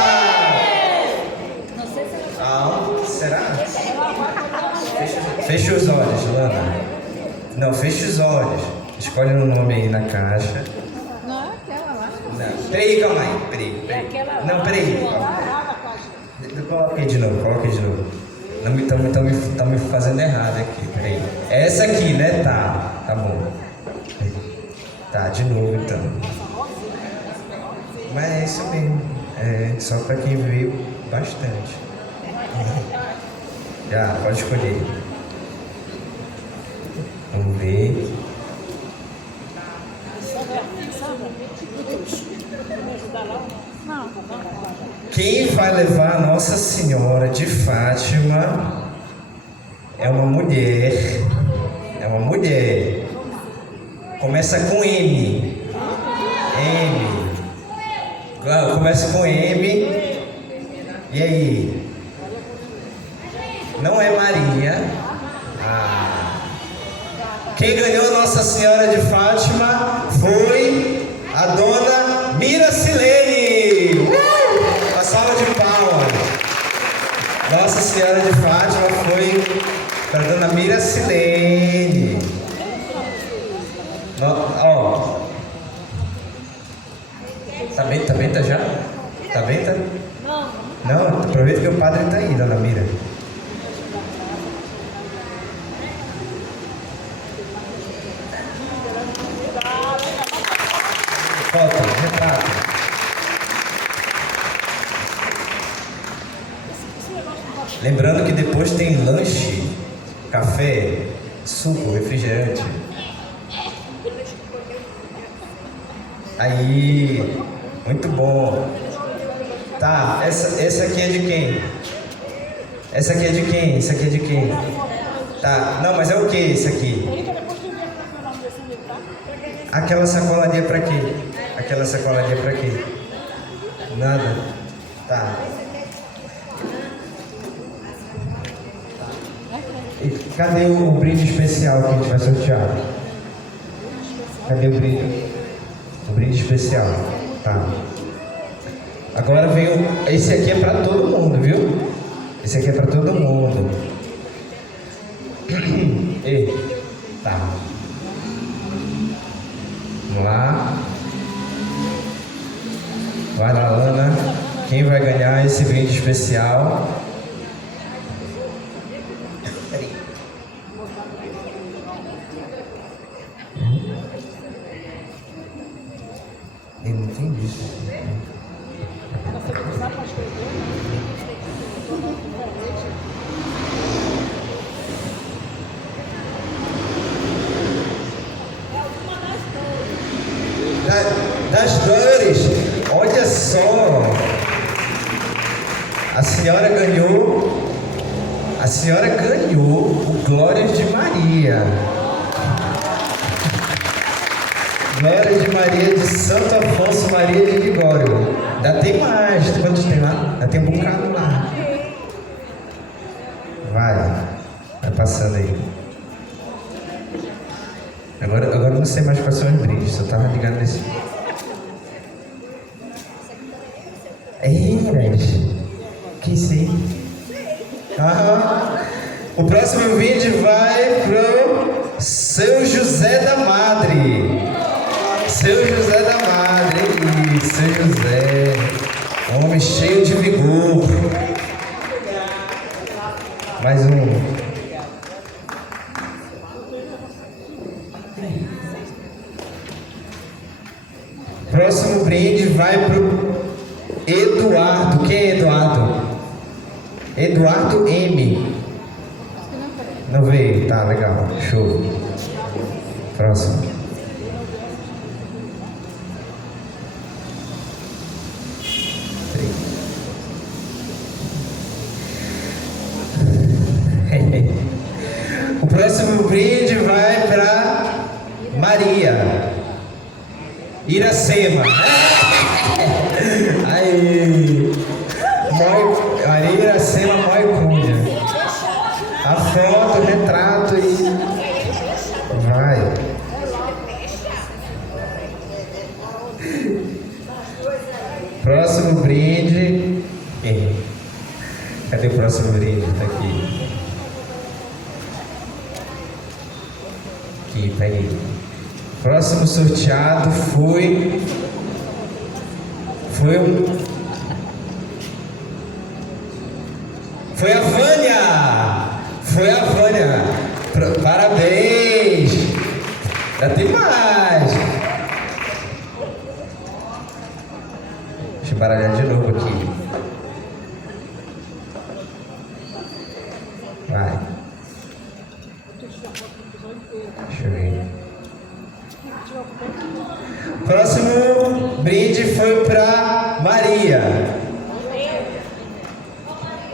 Ah, será? Fecha os olhos, Lana. Não, fecha os olhos. Escolhe um nome aí na caixa. Não, peraí, calma aí, peraí. Não, peraí. Coloca aí de novo, coloca aí de novo. Não tá me fazendo errado aqui, peraí. É essa aqui, né? Tá bom. Tá, de novo então. Mas é isso mesmo. É só pra quem veio bastante. Já, pode escolher. Vamos ver. Quem vai levar Nossa Senhora de Fátima é uma mulher. É uma mulher. Começa com M. M. Claro, começa com M. E aí? Não é Maria. Quem ganhou Nossa Senhora de Fátima foi a dona Miracilene. Uma salva de palmas. Nossa Senhora de Fátima foi para a dona Miracilene. Ó. Tá bem, tá já? Tá bem, tá? Não, aproveita que o padre tá aí, dona Mira. Foto, retrato. Lembrando que depois tem lanche, café, suco, refrigerante. Aí, muito bom. Tá, essa aqui é de quem? Essa aqui é de quem? Essa aqui é de quem? Tá, não, mas é o que isso aqui? Aquela sacola ali é pra quê? Aquela sacola ali é pra quê? Nada. Tá. E cadê o brinde especial que a gente vai sortear? Cadê o brinde? O brinde especial. Tá. Agora vem o... Esse aqui é pra todo mundo, viu? Esse aqui é pra todo mundo. E, tá. Vamos lá. Vai lá, Ana. Quem vai ganhar esse brinde especial? Eu não entendi isso. Das dores, olha só, a senhora ganhou o Glórias de Maria. Glórias de Maria de Santo Afonso Maria de Ligório. Ainda tem mais, quantos tem lá? Ainda tem um bocado lá. Vai passando aí. Agora eu não sei mais quais são os brindes, só tava ligado nesse. Que sei. O próximo vídeo vai pro Seu José da Madre. Seu José da Madre. Seu José. Homem cheio de vigor. Mais um. Próximo brinde vai pro Eduardo. Quem é Eduardo? Eduardo M. Não veio? Tá, legal. Show. Próximo. O próximo brinde vai para Maria Iracema. Aí, Maria Iracema Moicunha. A foto, o retrato e vai. Próximo brinde. Cadê o próximo brinde? Tá aqui. Aqui, pega aí. Próximo sorteado foi a Vânia. Foi a Vânia. Parabéns. Já tem mais. Deixa eu baralhar de novo aqui. Vai. Deixa eu ver. Próximo brinde foi para Maria.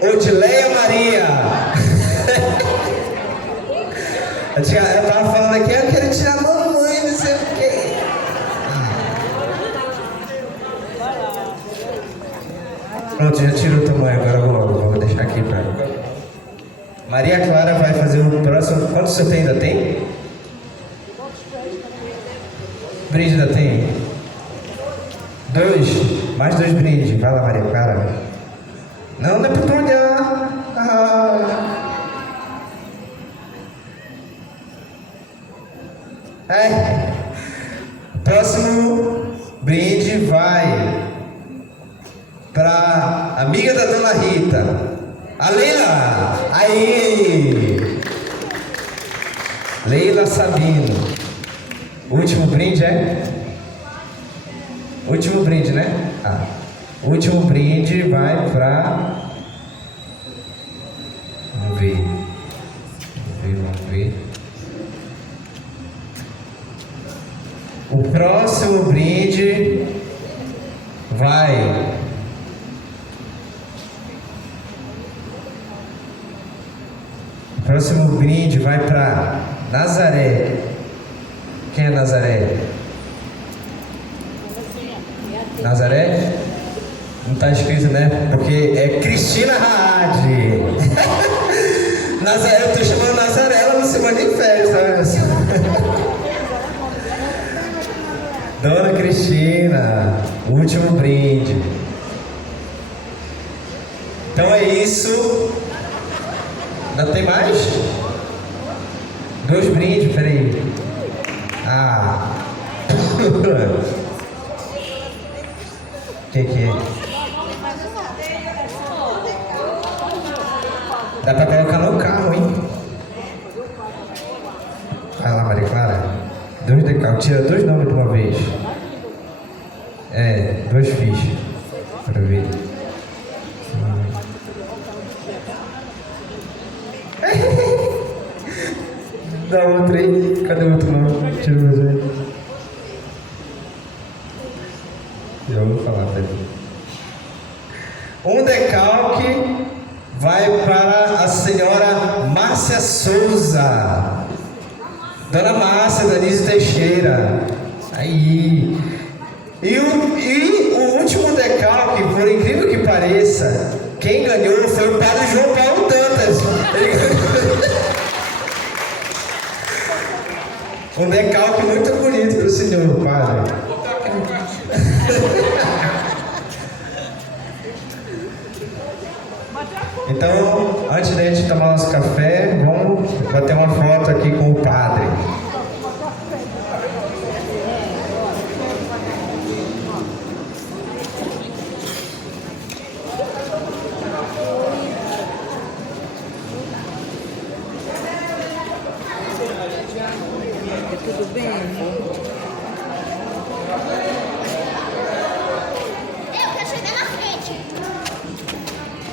Odileia Maria. Eu tava falando aqui, eu quero tirar a mamãe, não sei o quê. Pronto, já tirou o tamanho, agora eu vou deixar aqui pra ela. Maria Clara vai fazer o próximo. Quantos você ainda tem? Brinde ainda tem? 2? Mais 2 brindes. Vai lá, Maria Clara. Não é pra tu olhar. Próximo brinde vai para amiga da Dona Rita, a Leila. Aí, Leila Sabino. Último brinde último brinde, né? Último brinde vai para, vamos ver. O próximo brinde vai para Nazaré. Quem é Nazaré? Nazaré? Não está escrito, né? Porque é Cristina Raad. Nazaré, eu estou chamando Nazaré, ela não se manifesta. Dona Cristina, último brinde. Então é isso. Ainda tem mais? 2 brindes, peraí. Que é? Dá pra colocar no carro, hein? Vai lá, Maria Clara. 2 decalques. Tira 2 nomes de uma vez. 2 fichas. Pra ver. Dá outro aí. Cadê o outro nome? Tira mais aí. Já vou falar, peraí. Um decalque vai para a senhora Márcia Souza. Dona Márcia, Danise Teixeira. Aí. E o último decalque, por incrível que pareça, quem ganhou foi o padre João Paulo Dantas. Ele ganhou. Um decalque muito bonito para o senhor, padre. Então, antes da gente tomar nosso café, vamos bater uma foto aqui com o padre.